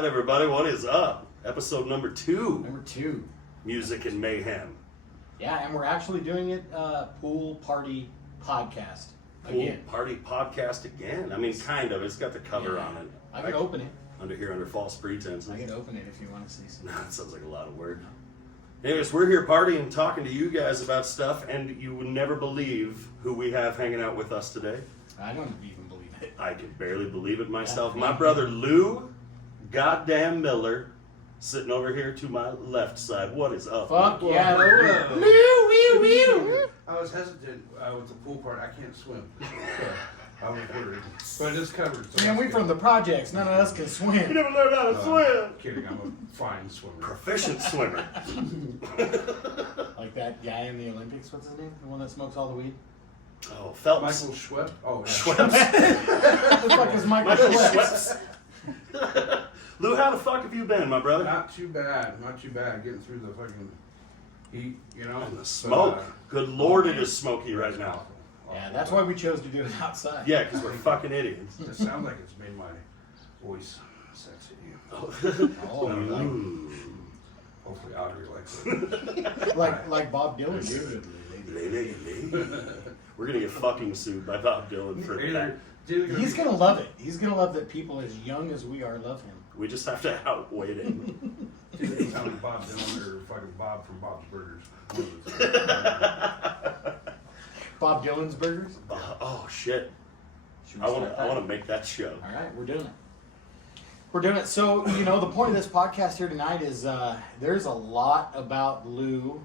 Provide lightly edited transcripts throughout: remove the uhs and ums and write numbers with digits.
Alright everybody, what is up? Episode number 2. Number 2. Music and Mayhem. Yeah, and we're actually doing it pool party podcast. Pool party podcast again. I mean, kind of. It's got the cover on it. I can open it. Under false pretenses. I can open it if you want to see some. That sounds like a lot of work. Anyways, we're here partying, talking to you guys about stuff, and you would never believe who we have hanging out with us today. I don't even believe it. I can barely believe it myself. My brother Lou, goddamn Miller, sitting over here to my left side. What is up? Fuck yeah, Lou. Lou. I was hesitant with the pool part. I can't swim. So I was worried. But it's covered. So Man, we from the projects. None of us can You swim. never learned how to swim. Kidding, I'm a fine swimmer. Proficient swimmer. Like that guy in the Olympics. What's his name? The one that smokes all the weed? Oh, Phelps. Michael Schmidt. Oh, yeah. Schweppes. What the fuck is Michael Michael Schweppes? Schweppes. Lou, how the fuck have you been, my brother? Not too bad. Not too bad. Getting through the fucking heat, you know. And the smoke. Good lord, it is smoky right now. Awful. Yeah, that's why we chose to do it outside. Yeah, because we're fucking idiots. It sounds like it's made my voice sexy. Oh, Ooh. Hopefully Audrey likes it. like Bob Dylan did. We're gonna get fucking sued by Bob Dylan for that. He's gonna love it. He's gonna love that people as young as we are love him. We just have to outweigh him. It sounds like Bob Dylan or fucking Bob from Bob's Burgers. Bob Dylan's Burgers? Oh shit! Should we I start that? want to make that show. All right, we're doing it. We're doing it. So, you know, the point of this podcast here tonight is there's a lot about Lou.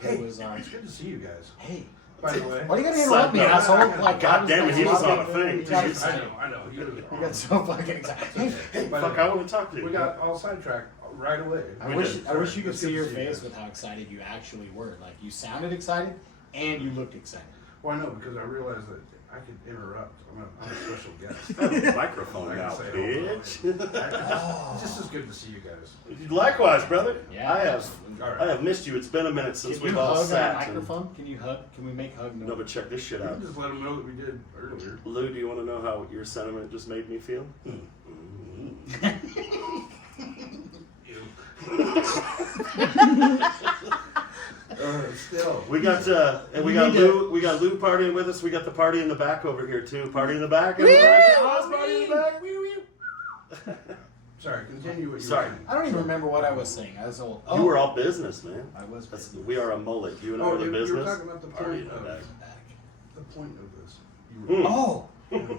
Hey, was, it's good to see you guys. hey, By the way, why are you gonna interrupt me, asshole? Like, God damn it, he was on a thing. You got Jeez. excited. I know. You You got so fucking excited. Hey, By fuck! the way, I want to talk to you. we got all sidetracked right away. I We wish did. I wish you could It's see good to your see you face guys. with how excited you actually were. Like, you sounded excited and you looked excited. Well, I know because I realized that I could interrupt. I'm a special guest. I have a microphone I now, can say bitch. It's just as good to see you guys. Likewise, brother. Yeah, I have. absolutely. All right. I have missed you. It's been a minute since Can we've you all hug on sat. a and- microphone? Can you hug? Can we make hug noise? No, but check this shit You out. can just let them know that we did earlier. Lou, do you want to know how your sentiment just made me feel? Still. We got Lou partying with us. We got the party in the back over here too. Party in the back. Everybody. Party in the back. Sorry, continue what you Sorry. were saying. I don't even remember what I was saying. I was old. You were all business, man. I was. We are a mullet. You and I Oh, are the you were business. talking about the Party in point the of- back. The point of this. You were, Oh,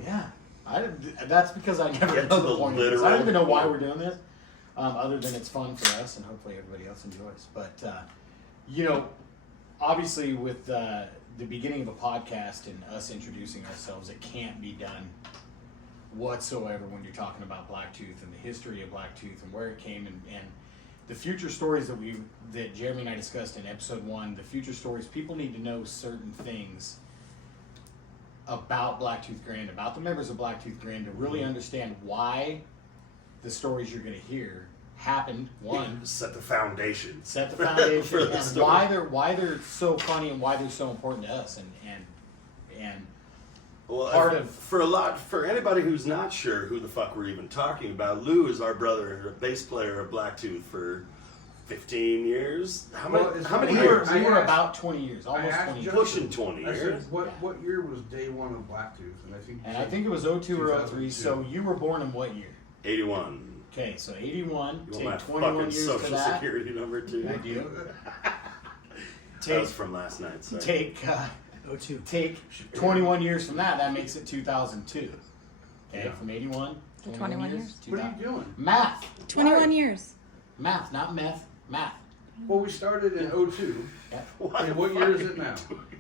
yeah. I didn't. That's because I never Get know to the the point. Of this. I literal don't even know why point. we're doing this, other than it's fun for us and hopefully everybody else enjoys. But you know, obviously with the beginning of a podcast and us introducing ourselves, it can't be done whatsoever when you're talking about Blacktooth and the history of Blacktooth and where it came and the future stories that Jeremy and I discussed in episode 1. The future stories, people need to know certain things about Blacktooth Grand, about the members of Blacktooth Grand, to really understand why the stories you're going to hear happened. One, Set the foundation. set the foundation, For the and story. why they're so funny and why they're so important to us, and Well, for anybody who's not sure who the fuck we're even talking about, Lou is our brother, a bass player of Blacktooth for 15 years. How Well, many? it's How many we years? were I asked- about 20 years, almost asked 20 years. Justin- Pushing 20 I years. said, what year was day one of Blacktooth? And I think. And I think it was 02 or 03. 2002. So you were born in what year? 81. Okay, so 81. You want my Take 21 fucking years social to that. security number too? I do. That was from last night. Sorry. Take 21 years from that. That makes it 2002. Okay, Yeah. from 81. To 21 years. What are you doing? Math. 21 Right. years. Math, not meth. Math. Well, we started in 02. And what year is it now?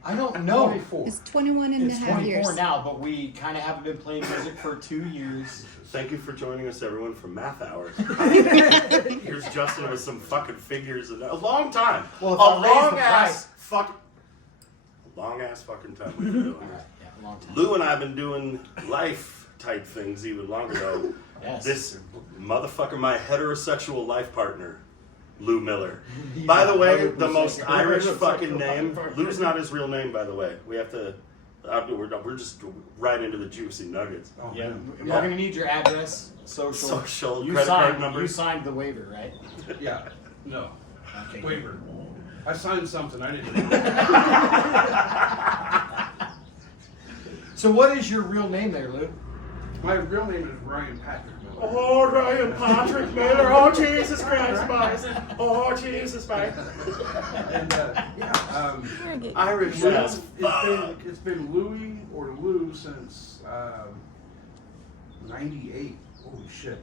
I don't know. 24. It's 21 and It's a half 24 years. now, but we kind of haven't been playing music for 2 years. Thank you for joining us, everyone, for Math Hour. Here's Justin with some fucking figures. And a long time. Well, if a I raise long the ass fucking time we've been doing All this. right, yeah, a long time. Lou and I have been doing life type things even longer though. Yes. This motherfucker, my heterosexual life partner, Lou Miller. By the way, the most Irish fucking name. Lou's not his real name, by the way. We have to We're just right into the juicy nuggets. Oh, Yeah, man. we're gonna need your address, social, credit card number. You signed the waiver, right? Yeah. No. Okay. Waiver. I signed something. I didn't. So, what is your real name there, Lou? My real name is Ryan Patrick Miller. Oh, Ryan Patrick Miller. Oh, Jesus Christ, boys. Oh, Jesus, mate. And Irish Lou, as fuck. it's been Louie or Lou since '98. Holy shit.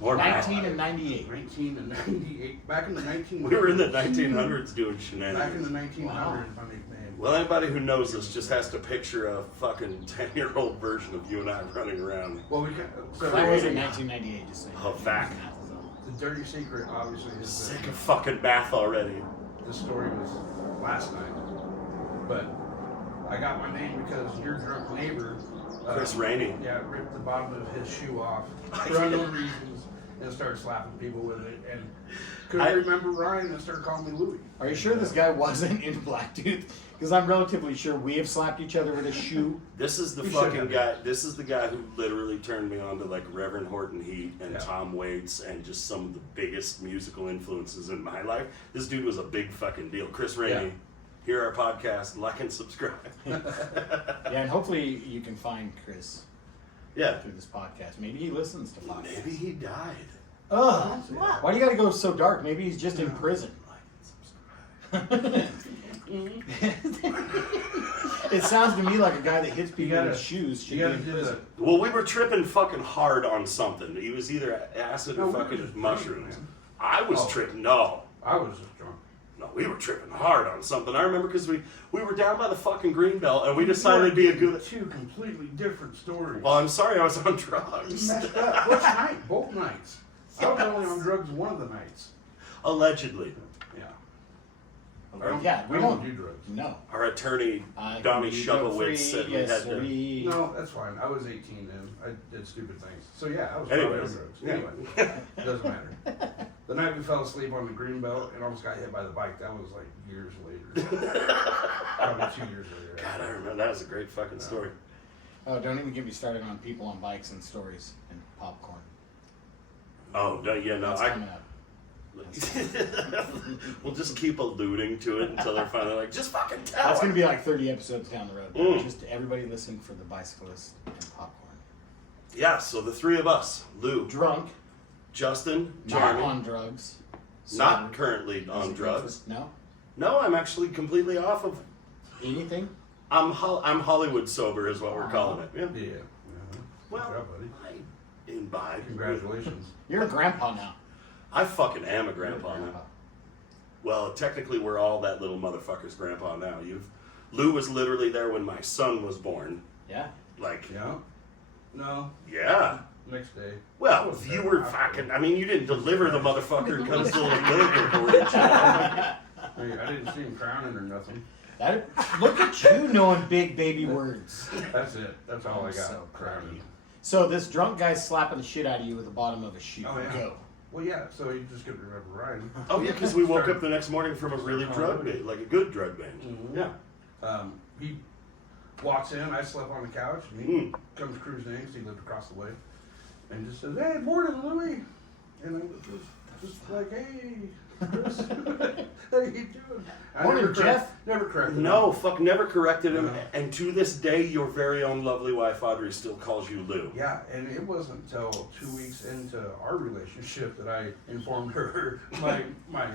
More 19 and 98. 19 and 98. Back in the 1900s. We were in the 1900s doing Back in the shenanigans. 1900s, Wow. my nickname. Well, anybody who knows us just has to picture a fucking 10-year-old version of you and I running around. Well, we can, so That was in 1998, just saying. Oh, fact. the dirty secret, obviously, is Sick that of fucking bath already. the story was last night. But I got my name because your drunk neighbor, Chris Rainey. yeah, ripped the bottom of his shoe off for unknown reasons and started slapping people with it. And couldn't remember Ryan and started calling me Louie. Are you sure this guy wasn't in Blacktooth? Because I'm relatively sure we have slapped each other with a shoe. This is the We should fucking have. guy. This is the guy who literally turned me on to like Reverend Horton Heat and Yeah. Tom Waits and just some of the biggest musical influences in my life. This dude was a big fucking deal. Chris Rainey, Yeah. hear our podcast, like and subscribe. Yeah, and hopefully you can find Chris Yeah, through this podcast. Maybe he listens to podcasts. maybe he died. Ugh. Why do you gotta go so dark? Maybe he's just in prison. Like and subscribe. It sounds to me like a guy that hits people gotta- with shoes should You be gotta in do prison. Well, we were tripping fucking hard on something. He was either acid No, or we were fucking just mushrooms. drunk, man. I was Oh. tripping. No. I was just drunk. No, we were tripping hard on something. I remember because we were down by the fucking Greenbelt and we decided it'd be a good. Two completely different stories. Well, I'm sorry, I was on You drugs. messed up. Which night? Both nights. I was only on drugs one of the nights. Allegedly, Yeah. Yeah, we I don't do drugs. No. our attorney I Donnie can be drug Shovelwitz free, said we yes, had to. we- No, that's fine. I was 18 then. I did stupid things. So yeah, I was Anyways, probably on drugs. yeah. Anyway, it doesn't matter. The night we fell asleep on the Greenbelt and almost got hit by the bike, that was like years later. Probably 2 years later. God, I remember that was a great fucking story. Oh, don't even get me started on people on bikes and stories and popcorn. Oh no, yeah, no, That's I. coming up. We'll just keep alluding to it until they're finally like, just fucking tell. That's us." going to be like 30 episodes down the road. Mm. Just everybody listen for the bicyclist and popcorn. Yeah, so the three of us, Lou, Drunk, Justin, not Jeremy, on drugs. not sober. currently Is on it drugs. good for- No? No, I'm actually completely off of. Anything? I'm Hollywood sober, is what we're calling it. Yeah. Yeah. Well, Good job, buddy. I imbibe. Congratulations. You're a grandpa now. I fucking am a grandpa now. Well, technically, we're all that little motherfucker's grandpa now. Lou was literally there when my son was born. Yeah. Like, Yeah. No. yeah. Next day. Well, if you were fucking, I mean, you didn't deliver the motherfucker and cut his little umbilical cord and shit. Hey, I didn't see him crowning or nothing. Look at you knowing big baby words. That's it. That's all I got. So proud of Crowning. you. So this drunk guy's slapping the shit out of you with the bottom of a shoe. Oh, yeah. Go. Well, yeah. So you just couldn't remember Ryan. Oh, yeah, because we woke up the next morning from a really drug binge, like a good drug binge. Mhm. Yeah. He walks in. I slept on the couch, and he comes cruising in 'cause he lived across the way, and just says, "Hey, morning, Louie," and I was just like, "Hey, Chris, how you doing?" Morning, Jeff. Never corrected him. No, fuck, never corrected him. No. And to this day, your very own lovely wife, Audrey, still calls you Lou. Yeah, and it wasn't until 2 weeks into our relationship that I informed her my my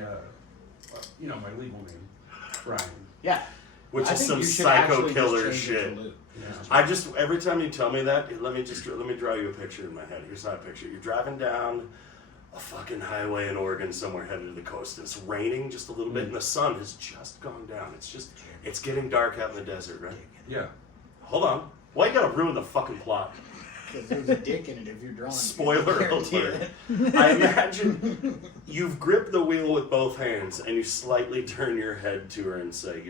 legal name, Ryan. Yeah. Which I is think some you should psycho actually killer just change it shit. to Lou. Yeah. I just, every time you tell me that, let me draw you a picture in my head. Here's my picture. You're driving down a fucking highway in Oregon somewhere headed to the coast. It's raining just a little bit and the sun has just gone down. It's getting dark out in the desert, right? Yeah. Hold on. Why you gotta ruin the fucking plot? Because there's a dick in it if you're drawing. Spoiler alert. I imagine you've gripped the wheel with both hands and you slightly turn your head to her and say,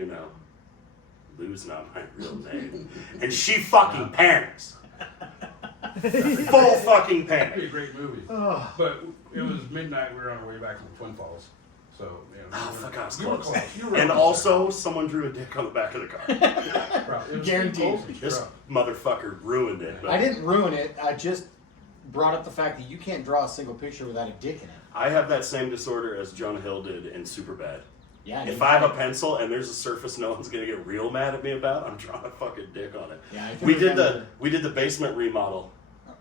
Lou's not my real name. And she fucking panics. Full fucking That'd be a panic. great movie. Oh. But it was midnight. We were on our way back from Twin Falls, So, you know. Oh, fuck, I was You were close. close. You were And close. also, someone drew a dick on the back of the car. Probably. It was Guaranteed. too close. This motherfucker ruined it. But I didn't ruin it. I just brought up the fact that you can't draw a single picture without a dick in it. I have that same disorder as Jonah Hill did in Superbad. Yeah. If I have a pencil and there's a surface no one's gonna get real mad at me about, I'm drawing a fucking dick on it. Yeah, I can we did remember- the basement remodel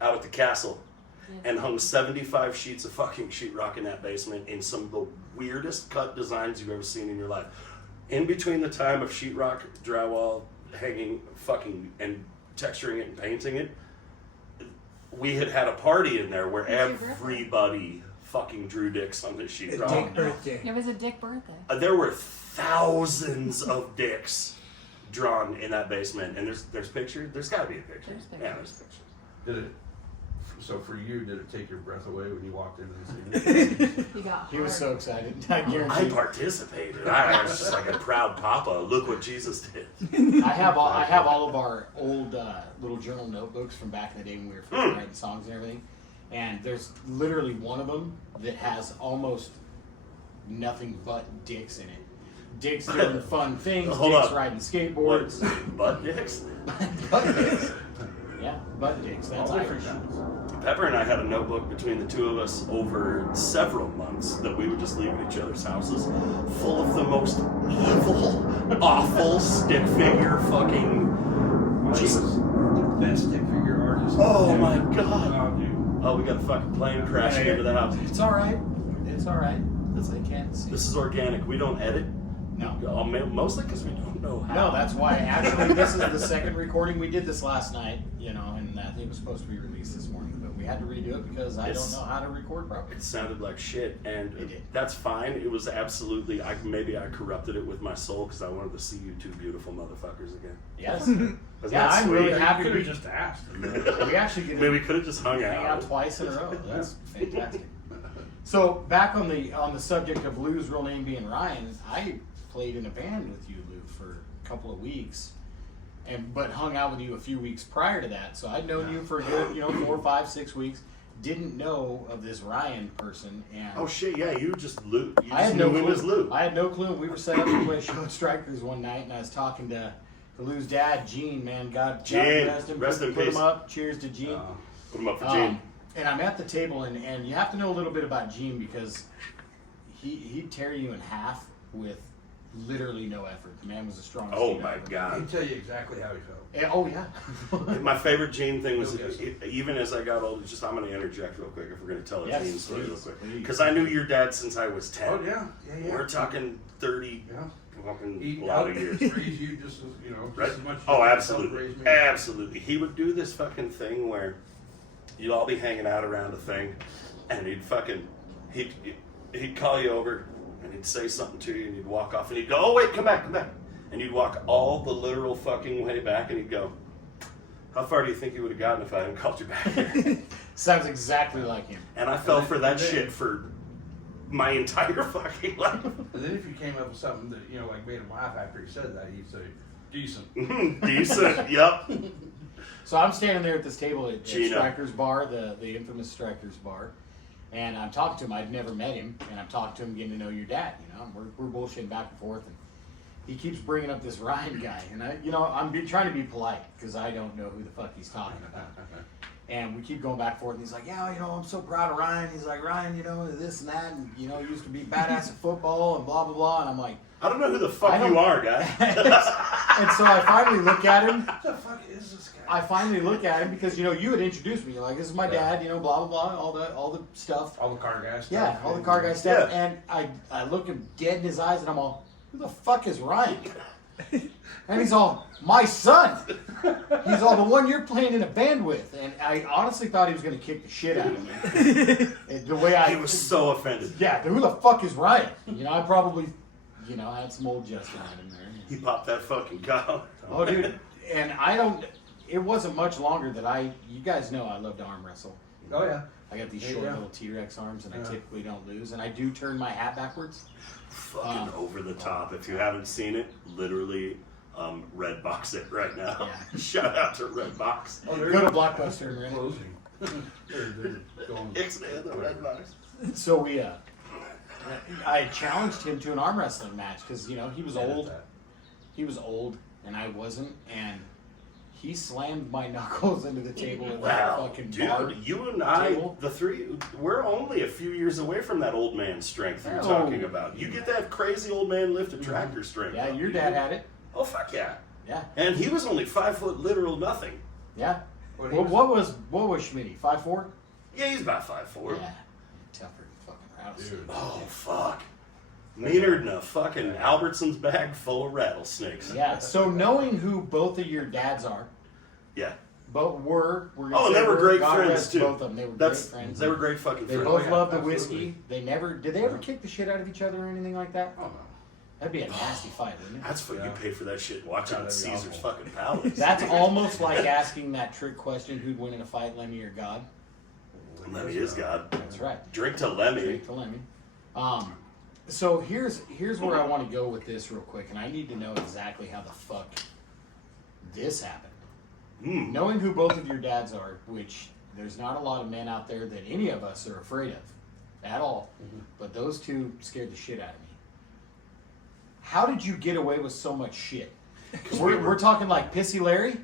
out at the castle and hung 75 sheets of fucking sheetrock in that basement in some of the weirdest cut designs you've ever seen in your life. In between the time of sheetrock, drywall, hanging, fucking, and texturing it and painting it, we had a party in there where everybody fucking drew dicks on this sheetrock. Dick birthday. It was a dick birthday. There were thousands of dicks drawn in that basement, and there's pictures. There's got to be a picture. There's pictures. Yeah, there's pictures. Did it? So for you, did it take your breath away when you walked into the scene? You got He was so hard. excited. I I guarantee. participated. I was just like a proud papa. Look what Jesus did. I have all of our old little journal notebooks from back in the day when we were first writing songs and everything. And there's literally one of them that has almost nothing but dicks in it. Dicks doing fun things. Hold dicks up. riding What? skateboards. Butt dicks? Butt dicks. Yeah, butt dicks. That's All different Irish. kinds. Pepper and I had a notebook between the two of us over several months that we would just leave at each other's houses, full of the most evil, awful stick figure fucking. He was the best stick figure artist. Oh ever. my God. Oh, dude. Oh, we got a fucking plane crashing into the house. It's all right. It's all right. They can't see. This is organic. We don't edit. No. Mostly because we don't know how. No, that's why. Actually, this is the second recording. We did this last night, you know, and I think it was supposed to be released this morning, but we had to redo it because I don't know how to record properly. It sounded like shit, and It did. that's fine. It was absolutely. Maybe I corrupted it with my soul because I wanted to see you two beautiful motherfuckers again. Yes. Wasn't Yeah, that I'm sweet? really You happy could we have just asked. we actually get I mean, we could have just hung hang out out. twice in a row. That's fantastic. So back on the subject of Lou's real name being Ryan, I played in a band with you, Lou, for a couple of weeks, but hung out with you a few weeks prior to that. So I'd known you for a good, 4, 5, 6 weeks. Didn't know of this Ryan person, and Oh shit! Yeah, you just Lou. You I just had knew no him clue. as Lou. I had no clue. We were set up to play show at Strikers one night, and I was talking to Lou's dad, Gene. Man, God Gene, rest him. rest in put peace. him up. Cheers to Gene. Put him up for Gene. And I'm at the table, and you have to know a little bit about Gene because he'd tear you in half with literally no effort. The man was the strongest. Oh dude my ever. I God! can tell you exactly how he felt. Yeah, oh yeah. My favorite Gene thing was Yes. even as I got older. Just I'm going to interject real quick if we're going to tell a Yes, Gene story real please, quick please. because I knew your dad since I was 10. Oh yeah, yeah. We're talking 30 Yeah. fucking He a lot of years. raised you just as Right? just as much. as Oh, you absolutely. raised me. Absolutely. He would do this fucking thing where you'd all be hanging out around a thing and he'd call you over and he'd say something to you and you'd walk off and he'd go, oh wait, come back. And you'd walk all the literal fucking way back and he'd go, how far do you think you would have gotten if I hadn't called you back here? Sounds exactly like him. And I fell for that And then- shit for my entire fucking life. And then if you came up with something that like made him laugh after he said that, he'd say, "Decent." Decent. Yep. So I'm standing there at this table at Gina. Strikers Bar, the infamous Strikers Bar, and I'm talking to him. I'd never met him, and I'm talking to him, getting to know your dad. We're bullshitting back and forth, and he keeps bringing up this Ryan guy, and I'm trying to be polite because I don't know who the fuck he's talking about. And we keep going back and forth, and he's like, yeah, I'm so proud of Ryan. He's like, Ryan, this and that, and he used to be badass at football and blah blah blah. And I'm like, I don't know who the I fuck don't- you are, guy. and so I finally look at him. What the fuck is this guy? I finally look at him because you had introduced me. You're like, this is my dad, blah blah blah, all the stuff. All the car guys. Yeah, all the car guy stuff. Yeah. And I look him dead in his eyes, and I'm all, who the fuck is Ryan? And he's all, my son. He's all, the one you're playing in a band with. And I honestly thought he was going to kick the shit out of me. The way He was so offended. yeah, who the fuck is Ryan? I probably, I had some old jest behind him there. He popped that fucking cow. Oh, dude. And it wasn't much longer that you guys know I love to arm wrestle. Oh yeah. I got these Yeah, short yeah. little T-Rex arms, and I Yeah. typically don't lose. And I do turn my hat backwards. Fucking over the top. If you haven't seen it, literally Redbox it right now. Yeah. Shout out to Redbox. Oh, they're Go to Blockbuster and rent it. closing. They're going. Ixnay the Redbox. So we I challenged him to an arm wrestling match because, you know, he was I did old. that. He was old, and I wasn't, and he slammed my knuckles into the table at that Wow, fucking bar. dude, you and I, table. the three, we're only a few years away from that old man strength you're Oh. talking about. You get that crazy old man lift a tractor strength. Yeah, up, your dude. dad had it. Oh, fuck yeah. Yeah, And he was only 5 foot literal nothing. yeah. What Well, he what was Schmidt? 5'4"? Yeah, he's about 5'4". Yeah, tougher than fucking rattlesnake. Dude. Oh, fuck. Meaner than a fucking Albertsons bag full of rattlesnakes. Yeah. So knowing who both of your dads are, Yeah. both were Oh, they were great God friends, rest too. Both of them. They were That's, great friends. they were great fucking They friends. both yeah, loved the absolutely. whiskey. Did they ever kick the shit out of each other or anything like that? Oh no. That'd be a nasty fight, wouldn't it? That's what you Yeah. pay for that shit, watching God, at that'd be Caesar's awful. fucking palace. That's almost like asking that trick question: who'd win in a fight, Lemmy or God? Lemmy is God. That's right. Drink to Lemmy. Straight to Lemmy. So here's where I want to go with this real quick, and I need to know exactly how the fuck this happened. Mm. Knowing who both of your dads are, which there's not a lot of men out there that any of us are afraid of at all, but those two scared the shit out of me. How did you get away with so much shit? We're talking like Pissy Larry?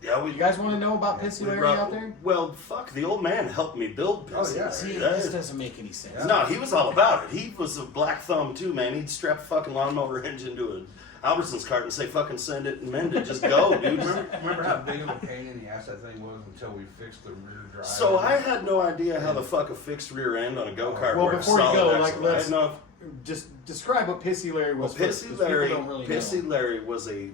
Yeah, You guys want to know about Pissy Larry out there? Well, fuck, the old man helped me build Oh, Pissy yeah. Larry. See, That- this doesn't make any sense. No, he was all about it. He was a black thumb too, man. He'd strap a fucking lawnmower engine to an Albertsons cart and say, "Fucking send it and mend it. Just go, dude." Remember how big of a pain in the ass that thing was until we fixed the rear drive? So I had no idea how the fuck a fixed rear end on a go kart Well, worked. before you Solid go, axle. like, I let's- had no. Just describe what Pissy Larry Well, was. first, Pissy 'cause Larry, people don't really Pissy know. Larry was a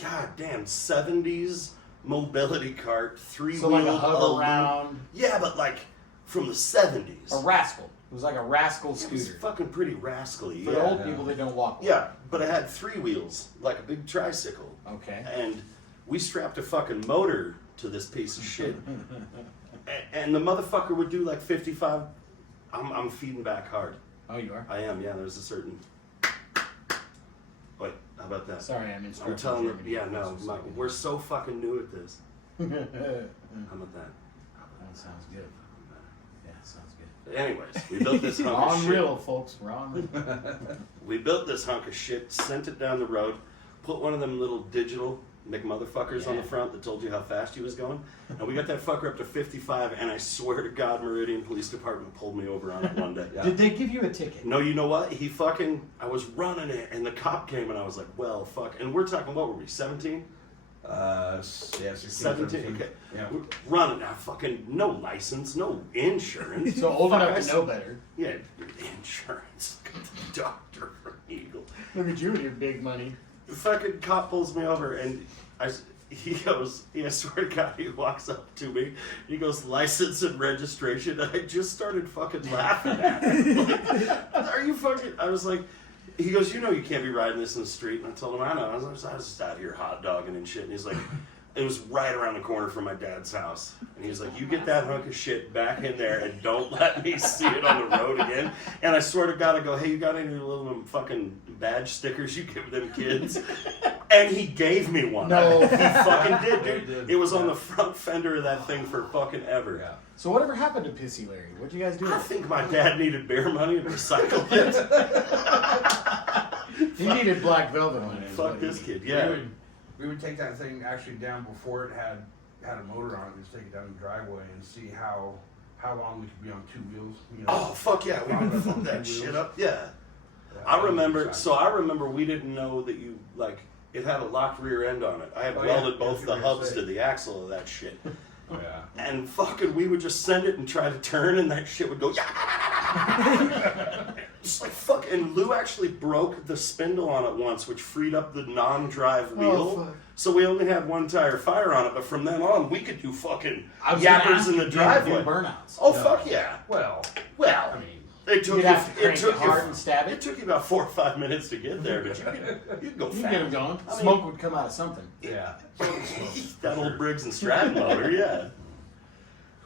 goddamn 70s mobility cart, three So wheel. like a hover round, Yeah, but like from the 70s. a rascal. It was like a rascal It was scooter. fucking pretty rascally. For Yeah. the old people that don't walk. Yeah, but it had 3 wheels, like a big tricycle. Okay. And we strapped a fucking motor to this piece of shit. And the motherfucker would do like 55. I'm feeding back hard. Oh, you are? I am, yeah, there's a certain. Wait, how about that? Sorry, I'm instructing. I'm telling you, Germany. yeah, no, we're so fucking new at this. That How about that? sounds good. Yeah, sounds good. Anyways, we built this We're hunk of on shit. real, folks. We're on real. We built this hunk of shit, sent it down the road, put one of them little digital McMotherfuckers on the Yeah. front that told you how fast he was going. And we got that fucker up to 55, and I swear to God, Meridian Police Department pulled me over on it one day. Yeah. Did they give you a ticket? No, you know what? I was running it, and the cop came, and I was like, well, fuck. And we're talking, what were we, 17? Yeah, 16, 17, 17. okay. Yeah. We're running, fucking no license, no insurance. So old Fuck, enough I to said- know better. Yeah, insurance. Doctor from Eagle. Look at you and your big money. The fucking cop pulls me over, and he goes, I swear to God, he walks up to me. He goes, license and registration. And I just started fucking laughing at him. Like, are you fucking? I was like, he goes, you know, you can't be riding this in the street. And I told him, I know. I was just out here hot dogging and shit. And he's like, it was right around the corner from my dad's house. And he's like, you get that hunk of shit back in there and don't let me see it on the road again. And I swear to God, I go, hey, you got any little fucking badge stickers you give them kids? And he gave me one. No. He fucking did, He dude. did. It was on the front fender of that thing for fucking ever. Yeah. So whatever happened to Pissy Larry? What'd you guys do? I think my dad needed bear money and recycled it. He needed black velvet on it. is Fuck what he this needed. kid, yeah. We would take that thing actually down before it had a motor on it. We'd just take it down the driveway and see how long we could be on 2 wheels. You know? Oh fuck yeah, we would fuck that shit up. Yeah. I remember we didn't know that you like it had a locked rear end on it. I had Oh, yeah. welded both Yeah, the you were gonna hubs say. to the axle of that shit. Oh, yeah. And fucking we would just send it and try to turn and that shit would go just like fuck. And Lou actually broke the spindle on it once, which freed up the non-drive wheel. fuck. So we only had one tire fire on it, but from then on we could do fucking I was gonna yappers ask in you the if you had to do driveway. burnouts. Oh No. fuck yeah. Well, Well, I mean, it took You'd you, have to crank it took it hard you, and stab it it. took you about 4 or 5 minutes to get there, but you could go You fast. can get him going. I mean- Smoke would come out of something. yeah. That old Briggs and Stratton motor, yeah.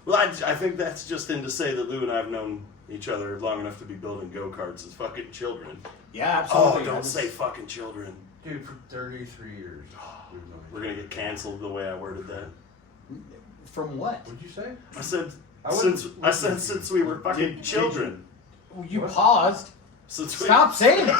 Well, I think that's just in to say that Lou and I have known each other long enough to be building go-karts as fucking children. Yeah, absolutely. Oh, I don't was- say fucking children. Dude, for 33 years. we've known each We're gonna other. get canceled the way I worded that. From what? What'd you say? I said I wouldn't- since we were fucking Did- children. Well, you What? paused. Since Stop saying it.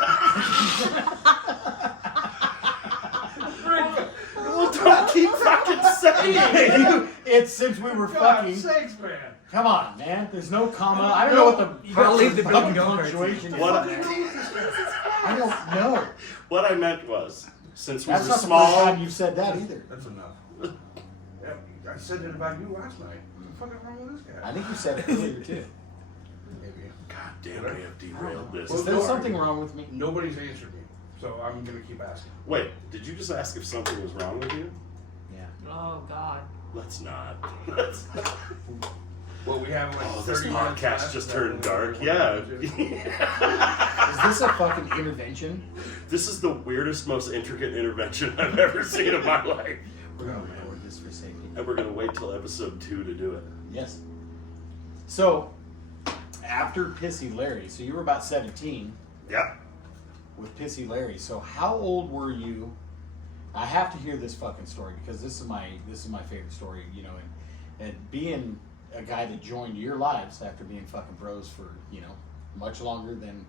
Well, don't keep fucking saying it. It's since we were fucking. God's sakes, man. Come on, man. There's no comma. I don't know what the. You gotta leave the building, fucking don't hurt punctuation is. What on there. I don't know. What I meant was, since we That's were not the first small, time you've said that either. That's enough. Yeah, I said it about you last night. What the fuck is wrong with this guy? I think you said it earlier too. Maybe. God damn, I have derailed this. Is there something wrong with me? Nobody's answered me, so I'm gonna keep asking. Wait, did you just ask if something was wrong with you? Yeah. Oh God. Let's not. Let's not. Well, we have like Oh, this 30 minutes podcast left. just Is turned that dark. what Yeah. we're gonna Is this a fucking intervention? This is the weirdest, most intricate intervention I've ever seen in my life. We're gonna record this for safety. And we're gonna wait till episode 2 to do it. Yes. So, after Pissy Larry, so you were about 17 Yeah. with Pissy Larry. So how old were you? I have to hear this fucking story because this is my favorite story, you know, and being a guy that joined your lives after being fucking bros for, you know, much longer than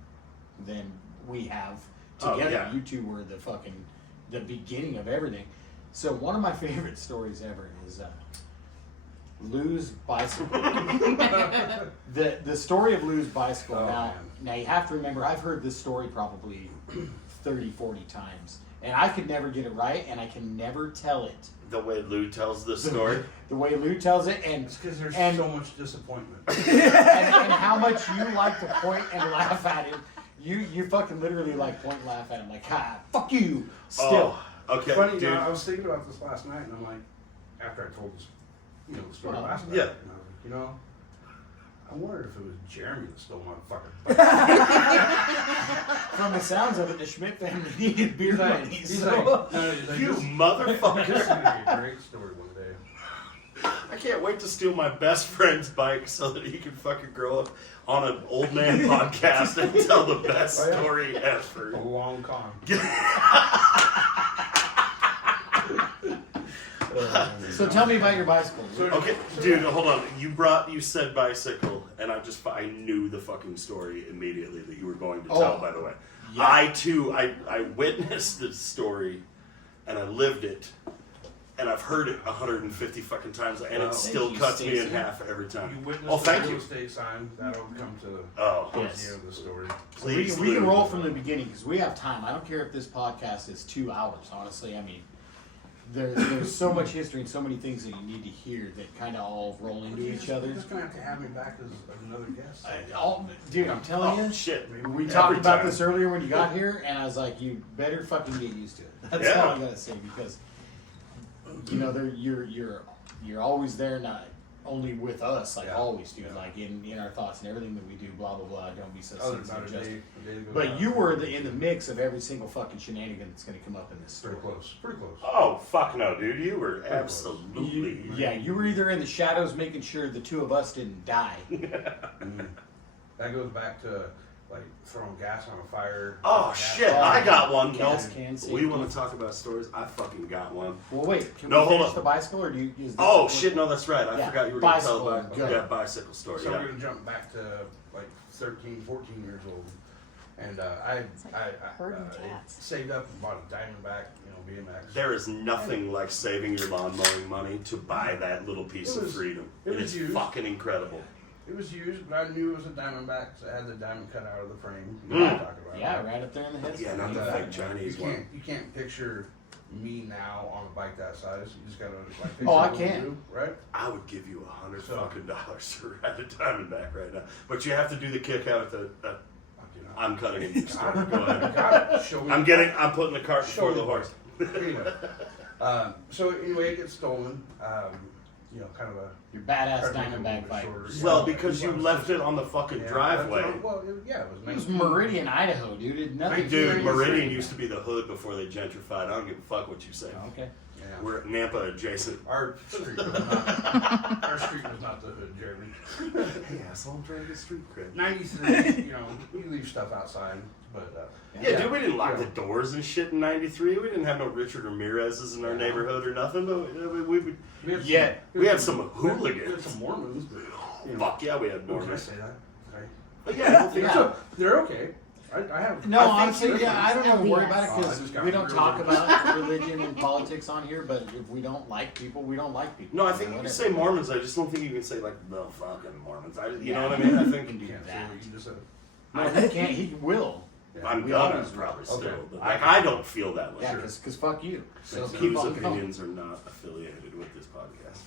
we have together. Oh, yeah. You two were the beginning of everything. So one of my favorite stories ever is Lou's bicycle. the story of Lou's bicycle. Oh, now, man. now you have to remember, I've heard this story probably 30, 40 times. And I could never get it right, and I can never tell it. The way Lou tells the story. The way Lou tells it, and It's because there's and, so much disappointment. and how much you like to point and laugh at him. You fucking literally like point and laugh at him, like, ha, fuck you. Still. Oh, okay, Funny, dude. you know, I was thinking about this last night, and I'm like, after I told this, you know, the story Well, last night, yeah. and I was like, you know, I wonder if it was Jeremy that stole my fucking. From the sounds of it, the Schmidt family needed beer money. He's So. like, no, he's like, You this is motherfucker. gonna be a great story one day. I can't wait to steal my best friend's bike so that he can fucking grow up on an old man podcast and tell the best Oh, yeah. story ever. A long con. So tell me about your bicycle. Okay, dude, hold on. You said bicycle, and I knew the fucking story immediately that you were going to tell, by the way. Yeah. I, too, I witnessed this story, and I lived it, and I've heard it 150 fucking times, and Wow. it still Thank you, cuts me in Stacy. half every time. You witnessed Oh, the thank real you. estate sign. That'll come to Oh, Yes. the end of the story. please. We can Lou. roll from the beginning because we have time. I don't care if this podcast is 2 hours, honestly. I mean, there's so much history and so many things that you need to hear that kind of all roll into each other. You're just gonna have to have me back as another guest. Dude, I'm telling Oh, you. shit. We Every talked about time. this earlier when you got here, and I was like, you better fucking get used to it. That's Yeah. all I gotta say because, you know, you're always there, not only with us, like Yeah. always, dude. Yeah. Like in our thoughts and everything that we do, blah blah blah. Don't be so Other than sensitive, about Justin. a day to go But down. you were in the mix of every single fucking shenanigan that's gonna come up in this story. pretty close. Pretty close. Oh, fuck no, dude. You were close. absolutely. Yeah, you were either in the shadows making sure the two of us didn't die. Mhm. That goes back to like throwing gas on a fire. Oh, Gas shit. on- I got one. No. Gas can We safety. want to talk about stories? I fucking got one. Well, wait, can No, we hold finish on. the bicycle, or do you? Is this Oh, shit. No, that's right. I Yeah, forgot you were going to tell bicycle, about go. bicycle story. So Yeah. we're gonna jump back to like 13, 14 years old, and I herding cats. saved up and bought a Diamondback, BMX. There is nothing like saving your lawn mowing money to buy that little piece It of was- freedom. it It was is used. fucking incredible. It was used, but I knew it was a Diamondback, so I had the diamond cut out of the frame. Mm. You know what I'm talking about, Yeah, right? right up there in the head. Yeah, not And, the fake Chinese you one. can't, You can't picture me now on a bike that size. You just gotta like. Picture Oh, I what we can. do, right? I would give you $100 So- fucking dollars to ride a Diamondback right now, but you have to do the kick out at the. Fuck, you know. I'm cutting it. Start. Go ahead. God, show me. I'm putting the cart Show before me the the horse. Anyway, so anyway, it gets stolen. Kind of a. Your badass tried to make it a little Diamondback bit bike. shorter. Well, Yeah. because you left it on the fucking Yeah, driveway. Well, it was It was 19. Meridian, Idaho, dude. It nothing. Dude, 1993. Meridian used to be the hood before they gentrified. I don't give a fuck what you say. Oh, okay. Yeah. We're at Nampa adjacent. Our street was not. Our street was not the hood, Jeremy. Hey, asshole, I'm trying to get street cred. 93. You leave stuff outside, but. Yeah, dude, we didn't lock Yeah. the doors and shit in '93. We didn't have no Richard Ramirez's in our neighborhood or nothing. But We had Yeah, we had some We had hooligans. some Mormons. But, Fuck yeah, we had Oh, can I Mormons. say that? Okay. But yeah, I don't think Yeah. so. They're okay. I have. No, I think honestly, Christmas- yeah, I don't even worry about it Oh, I because just got we don't really talk nervous. about religion and politics on here. But if we don't like people, we don't like people. No, I think you can say Mormons. I just don't think you can say like the fucking Mormons. You know what I mean? I think can do You can't say that. what you just said. No, he can't. He will. I'm we gonna always will. probably still. Okay. But like, I don't feel that way. Yeah, because fuck you. So His keep on going. opinions are not affiliated with this podcast.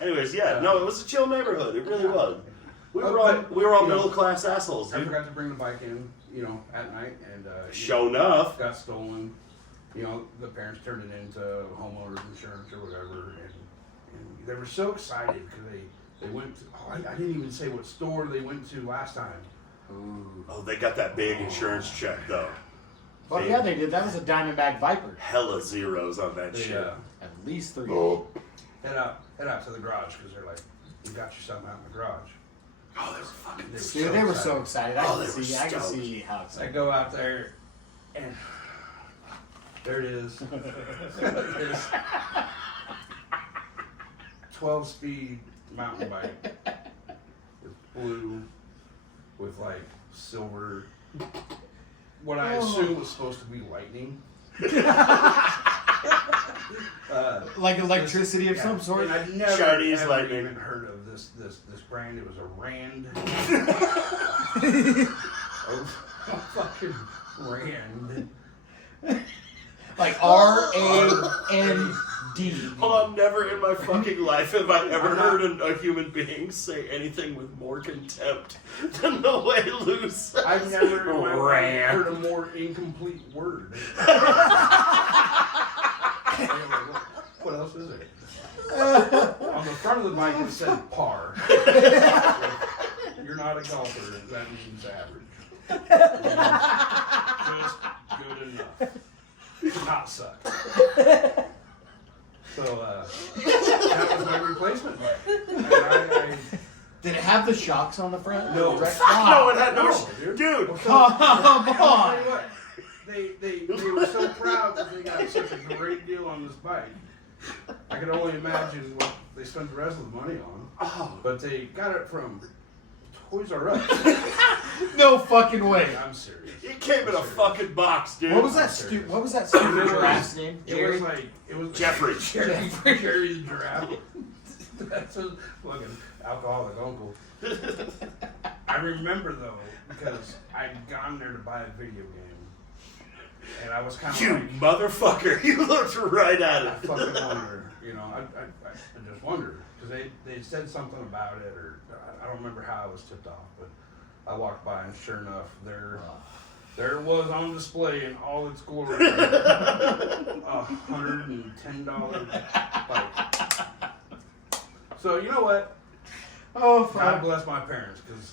Anyways, yeah, no, it was a chill neighborhood. It really was. We were all You know, middle class assholes, I dude. forgot to bring the bike in, at night, and Show enough. got stolen. The parents turned it into homeowners insurance or whatever, and they were so excited because they went to, I didn't even say what store they went to last time. Oh, they got that big insurance check though. Well, yeah, they did. That was a Diamondback Viper. Hella zeros on that They shit. At least 3. head out to the garage because they're like, you got your something out in the garage. Oh, they were fucking. Dude, they were so excited. I Oh, can they were see. I can stoked. see how I excited. go out there, and there it is. This 12-speed mountain bike. It's blue with like silver. What I assume was supposed to be lightning. Like electricity of Yeah, some sort. and I'd never Chinese ever lightning. even heard of this brand. It was a Rand. a fucking Rand. Like RAND. Hold on, never in my fucking life have I ever heard a human being say anything with more contempt than the way Lou says. I've never in my life Rand. heard a more incomplete word. What else is there? On the front of the bike it said par. You're not a golfer, that means average. Just good enough. Not suck. So that was my replacement bike. And I Did it have the shocks on the front? No. Direct- No, it had no. No, Dude. Well, Come I'll tell on. you what, they were so proud that they got such a great deal on this bike. I could only imagine what they spent the rest of the money on. Oh. But they got it from Toys R Us. No fucking way. I'm serious. It came in a fucking box, dude. What was that stupid It was- giraffe's name? It Jerry? was Jeffrey. Jerry the giraffe. That's his fucking alcoholic uncle. I remember though, because I'd gone there to buy a video game. And I was kind of You like, motherfucker. You looked right at I it. fucking wonder, I just wondered. Because they said something about it, or I don't remember how I was tipped off, but I walked by and sure enough, there it was on display in all its glory. $110 bike. So you know what? Oh, God fuck. bless my parents, because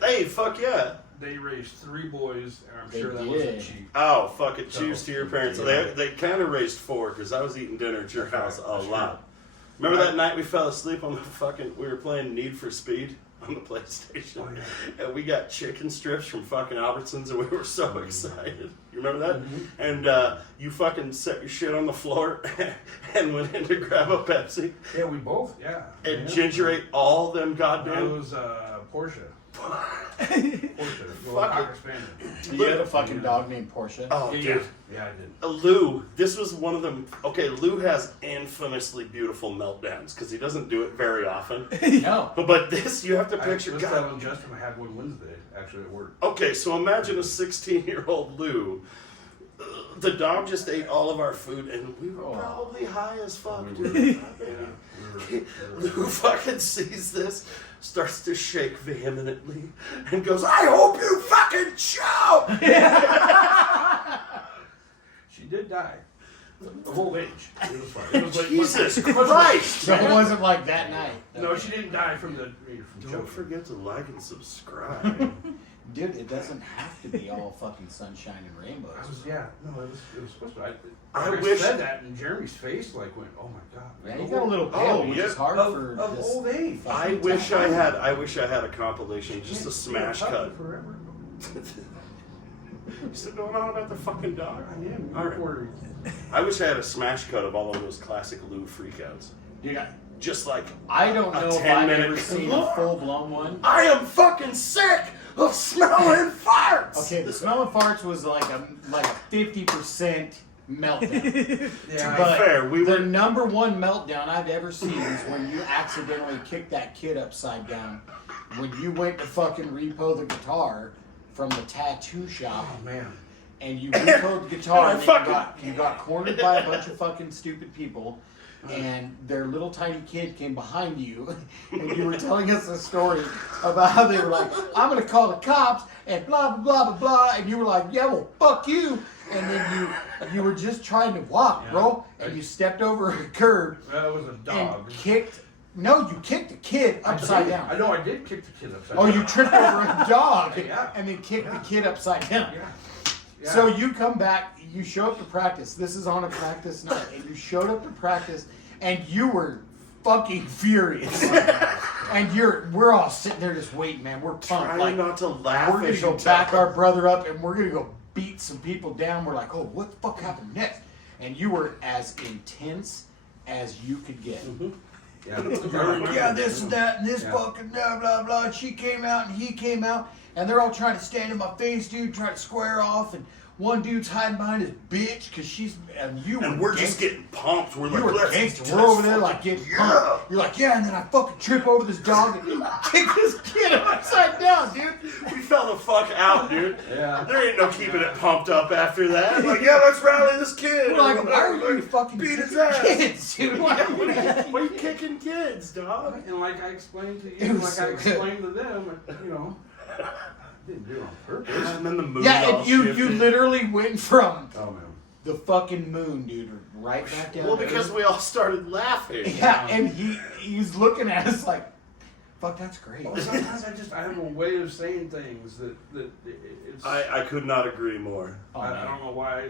Hey, fuck yeah. they raised 3 boys, and I'm They sure that did. wasn't cheap. Oh, fuck it. Cheers to your parents. So Yeah. they kind of raised 4 because I was eating dinner at your That's house right. a That's lot. Remember that night we fell asleep on the fucking, we were playing Need for Speed on the PlayStation. Oh, yeah. And we got chicken strips from fucking Albertsons and we were so excited. You remember that? Mm-hmm. And you fucking set your shit on the floor and went in to grab a Pepsi. Yeah, we both, yeah. And yeah. Ginger ate all them It goddamn. was Porsche. Fuck Porsche. Little it. Cocker Spaniel. You had a fucking dog named Portia. Oh, Yeah, dude. yeah, I did. Lou, this was one of them. Okay, Lou has infamously beautiful meltdowns because he doesn't do it very often. No. But this, you have to I picture. was God. telling Justin I had one Wednesday, actually at work. Okay, so imagine a 16-year-old Lou. The dog just ate all of our food, and we were probably high as fuck, We dude. were- I Yeah, bet. we were Lou fucking sees this, starts to shake vehemently, and goes, "I hope you fucking choke!" She did die. Of old age. It was fine. It was like, Jesus Christ! So it wasn't like that night. No, she didn't die from the. Don't choking. forget to like and subscribe. Dude, it doesn't have to be all fucking sunshine and rainbows. I was, yeah, no, it was supposed to. I I wish- said that, and Jeremy's face like went, "Oh my god." Yeah, you got a little pale, Oh, which yeah. is hard for of this. old age. I wish I had a compilation, just a smash cut. Forever. You still going on about the fucking dog? I am. All right. I wish I had a smash cut of all of those classic Lou freakouts. Dude, just like I don't a know if 10 I've minute ever seen a full-blown one. I am fucking sick of smelling farts. Okay, the smell of farts was like a 50% meltdown. Yeah, But fair, we the were- number one meltdown I've ever seen is when you accidentally kicked that kid upside down. When you went to fucking repo the guitar from the tattoo shop, oh man. and you repoed the guitar, And and I then you got cornered by a bunch of fucking stupid people, and their little tiny kid came behind you, and you were telling us a story about how they were like, I'm gonna call the cops, and blah, blah, blah, blah, blah, and you were like, yeah, well, fuck you, and then you were just trying to walk, bro, and you stepped over a curb, That was a dog. and kicked the kid upside down. I know I did kick the kid upside Oh, down. you tripped over a dog, Yeah. and then kicked the kid upside down. Yeah. Yeah. So you come back, you show up to practice. This is on a practice night, and you showed up to practice, and you were fucking furious. And we're all sitting there just waiting, man. We're pumped. Trying Like, not to laugh. we're gonna as go you back tell- our brother up, and we're gonna go beat some people down. We're like, oh, what the fuck happened next? And you were as intense as you could get. Yeah, I remember. Yeah, this and that, and this Yeah. fucking blah, blah, blah. She came out, and he came out, and they're all trying to stand in my face, dude, trying to square off, and one dude's hiding behind his bitch, because she's, and you And were we're just gangster. getting pumped. We're You like, were let's gangster. just We're over there, fucking- like, getting yeah. pumped. You're like, yeah, and then I fucking trip over this dog and kick this kid upside down, dude. We fell the fuck out, dude. Yeah. There ain't no keeping it pumped up after that. Like, yeah, let's rally this kid. We're like, why are you fucking beat his kicking ass? kids, dude? Why are you kicking kids, dog? And like I explained to It you, was like so I good. explained to them, you know, I didn't do it on purpose. And then the mood Yeah, all and you shifted. literally went from Oh man. the fucking moon, dude, right back down. Well, to because earth. we all started laughing. Yeah, and he's looking at us like, fuck, that's great. Well, sometimes I have a way of saying things that it's. I could not agree more. Oh, I man. don't know why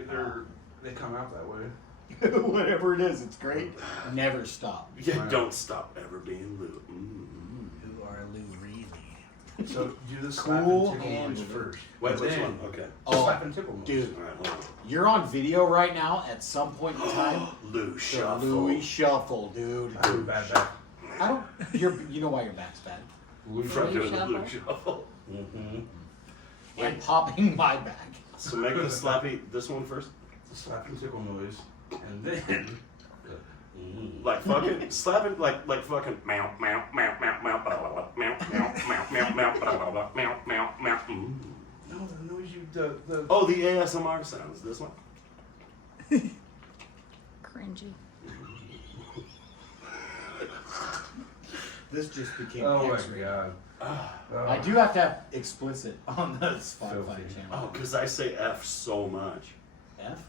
they come out that way. Whatever it is, it's great. Never stop. Yeah, Right. don't stop ever being Lou. Who are Lou really? So do the Cool slap and tickle and- noise first. Wait, And which then one? Okay. the Oh, slap and tickle noise. dude, All right, hold on. you're on video right now. At some point in time, Lou the Shuffle. Louis Shuffle, dude. I have a bad back. I don't. You know why your back's bad? Louis From Lou doing the Lou Shuffle? Shuffle. Mm-hmm. And popping my back. So make the slappy, this one first. the slap and tickle noise, and then Like fucking slapping, like fucking meow meow meow meow meow blah, blah, blah, meow meow meow meow meow blah, blah, blah, meow meow meow. no, the noise you the Oh, the ASMR sounds. This one. Cringy. This just became oh my X-rated. god. I do have to have explicit on the Spotify Filthy. channel. Oh, because I say F so much. F?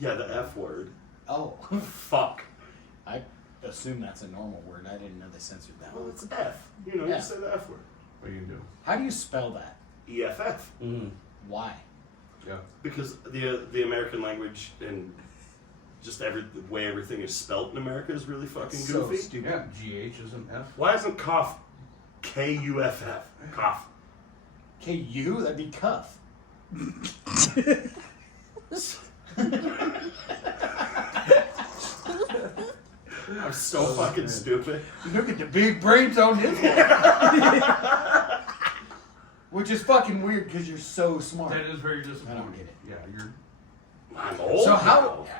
Yeah, the F word. Oh, Fuck. I assume that's a normal word. I didn't know they censored that Well, one. it's F. You know, Yeah. you say the F word. What are you gonna do? How do you spell that? EFF. Why? Yeah. Because the American language and just the way everything is spelt in America is really fucking So goofy. stupid. Yeah. GH is an F. Why isn't cough KUFF? Cough. K-U? That'd be cuff. I'm so fucking stupid. Look at the big brains on this one. Which is fucking weird because you're so smart. That is very disappointing. I don't get it. Yeah, you're. I'm old. So how now.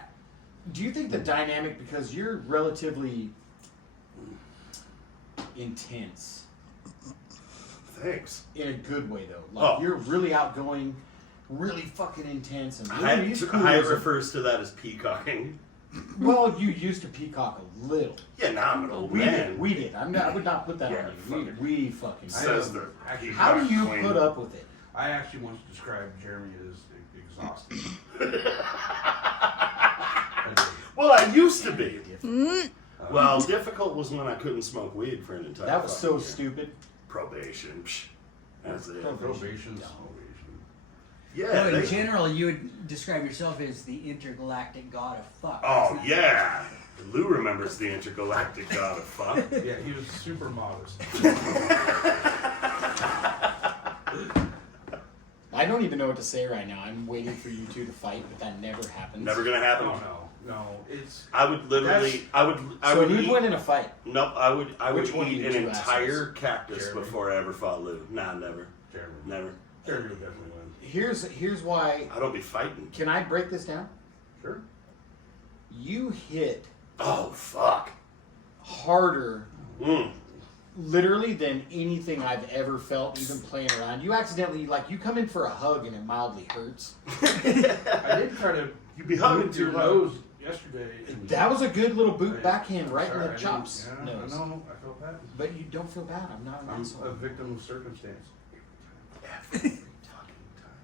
do you think the dynamic, because you're relatively intense Thanks. in a good way though, like Oh. you're really outgoing, really fucking intense, and really is cool Hyatt as a- refers to that as peacocking. well, you used to peacock a little. Yeah, now I'm an old We man. did. We did. I would not put that Yeah, on fuck you. it. We fucking. Says the Actually, How do you queen. put up with it? I actually once described Jeremy as exhausted. Well, I used to be. Well, difficult was when I couldn't smoke weed for an entire. That was so fucking year. stupid. Probation. Psh. That's it. Probation. Yeah. No, in they- general, you would describe yourself as the intergalactic god of fuck. Oh yeah. Lou remembers the intergalactic god of fuck. Yeah, he was super modest. I don't even know what to say right now. I'm waiting for you two to fight, but that never happens. Never gonna happen. No. It's I would literally. I would who'd eat. win in a fight? Nope. I would Which one eat of you an two entire assholes? cactus Jeremy. before I ever fought Lou. Nah, never. Jeremy. Never. Jeremy would definitely win. Here's why. I don't be fighting. Can I break this down? Sure. You hit Oh fuck. harder, Mm. literally, than anything I've ever felt, even playing around. You accidentally, like, you come in for a hug and it mildly hurts. I did try to You be hugging move too your hard. nose yesterday. That was a good little boot Right. backhand right in Sorry, the I chops didn't- Yeah, nose. I know. I felt bad. But you don't feel bad. I'm not an I'm asshole. a victim of circumstance. Every fucking time.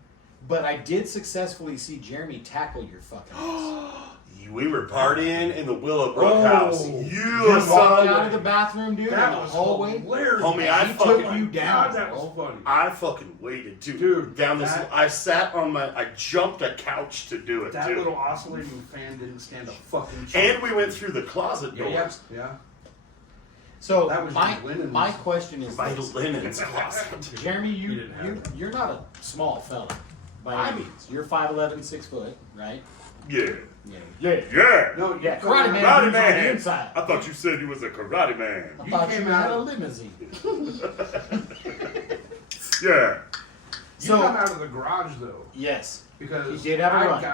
But I did successfully see Jeremy tackle your fucking ass. We were partying in the Willowbrook Oh, house. You You walked son. out of the bathroom, dude, in That the was hallway. hilarious. Homie, I He fucking took you down. God, that was bro. funny. I fucking waited too. Dude, down this. that- I sat on my. I jumped a couch to do it That too. little oscillating fan didn't stand a fucking chance. And we went through the closet Yeah, doors. yeah. So That was my your linens. my question is By this. linens closet. Jeremy, He didn't have you're not a small fella by I'm- any means. You're 5'11", 6 foot, right? Yeah. Yeah. Yeah. No, Yeah, you Karate Man. Karate dude's on the Man. inside. I thought you said you was a karate man. I You thought came you had out a of- limousine. Yeah. You So- come out of the garage though, Yes. because He did have a run.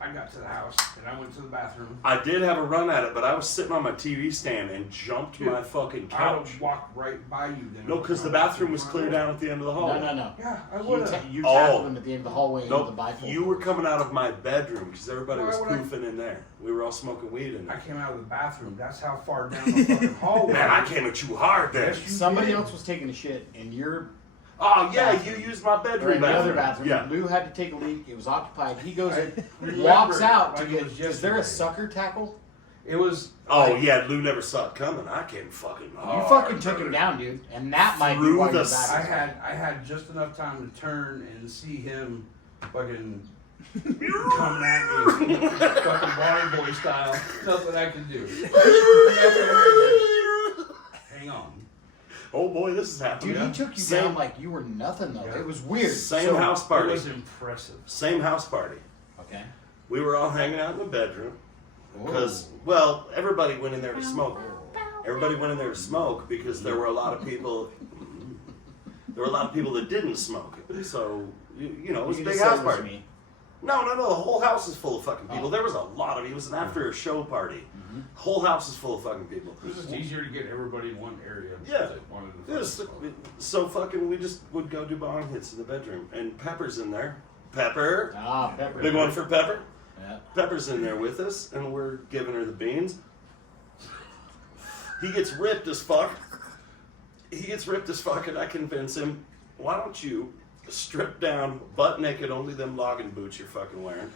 I got to the house and I went to the bathroom. I did have a run at it, but I was sitting on my TV stand and jumped Dude, my fucking I couch. would have walked right by you then. No, because the bathroom was clear down at the end of the hall. No. Yeah, I You, would have. you Oh. tackled him at the end of the hallway into the Nope. bifold. You were coming out of my bedroom because everybody Why was would I- poofing in there. We were all smoking weed in I there. came out of the bathroom. That's how far down the fucking hallway. Man, I came at you hard there. Yes, you Somebody did. else was taking a shit, and you're Oh yeah, bathroom. you used my or bedroom in the other bathroom. Yeah. Lou had to take a leak. It was occupied. He goes in, remember walks it out like to it get. was Is there a yesterday. sucker tackle? It was. Oh like, yeah, Lou never saw it coming. I came fucking hard. You fucking took him down, dude, and that might be Through why the you're s- back. I had just enough time to turn and see him fucking coming at me, fucking water boy style. Nothing I can do. Hang on. Oh boy, this is happening. Dude, he took you Same- down like you were nothing, though. Yeah. It was weird. Same So- house It party. was impressive. Same house party. Okay. We were all hanging out in the bedroom because, Ooh. well, everybody went in there to smoke. Everybody went in there to smoke because there were a lot of people. There were a lot of people that didn't smoke. So you know, it was a You big just said house it was party. me. No. The whole house is full of fucking people. Oh. There was a lot of. It was an after a show party. Mm-hmm. Whole house is full of fucking people. It was just easier to get everybody in one area. Yeah. that wanted to It was, fucking so fucking. We just would go do bong hits in the bedroom, and Pepper's in there. Pepper, Ah, Pepper. big one for Pepper. Yeah. Pepper's in there with us, and we're giving her the beans. He gets ripped as fuck. And I convince him, why don't you strip down, butt naked, only them logging boots you're fucking wearing,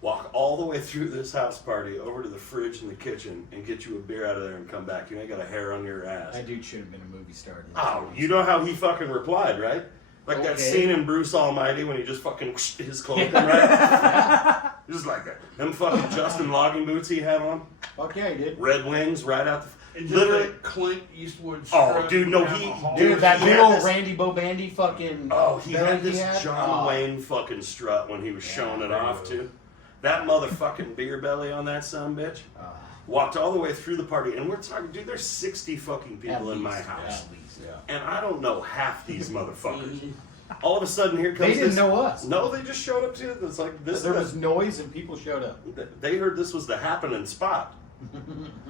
walk all the way through this house party over to the fridge in the kitchen and get you a beer out of there and come back. You ain't got a hair on your ass. That dude should have been a movie star. dude. Oh, you know how he fucking replied, right? Like that Okay. scene in Bruce Almighty when he just fucking his clothing, right? Just like that. Them fucking Justin logging boots he had on. Fuck yeah, he did. Red wings right out the... And just Literally... that Clint Eastwood. Oh, strut dude, no, down he- the hall. Dude, that he big had old this- Randy Bobandy fucking. Oh, he belly had this John Oh. Wayne fucking strut when he was Yeah, showing it there off, you go. too. That motherfucking beer belly on that sumbitch. Ah, Walked all the way through the party, and we're talking, dude, there's 60 fucking people at in my least, house. At least. Yeah. And I don't know half these motherfuckers. All of a sudden, here comes They didn't this... know us. No, they just showed up too. It's like this. There was noise and people showed up. They heard this was the happening spot.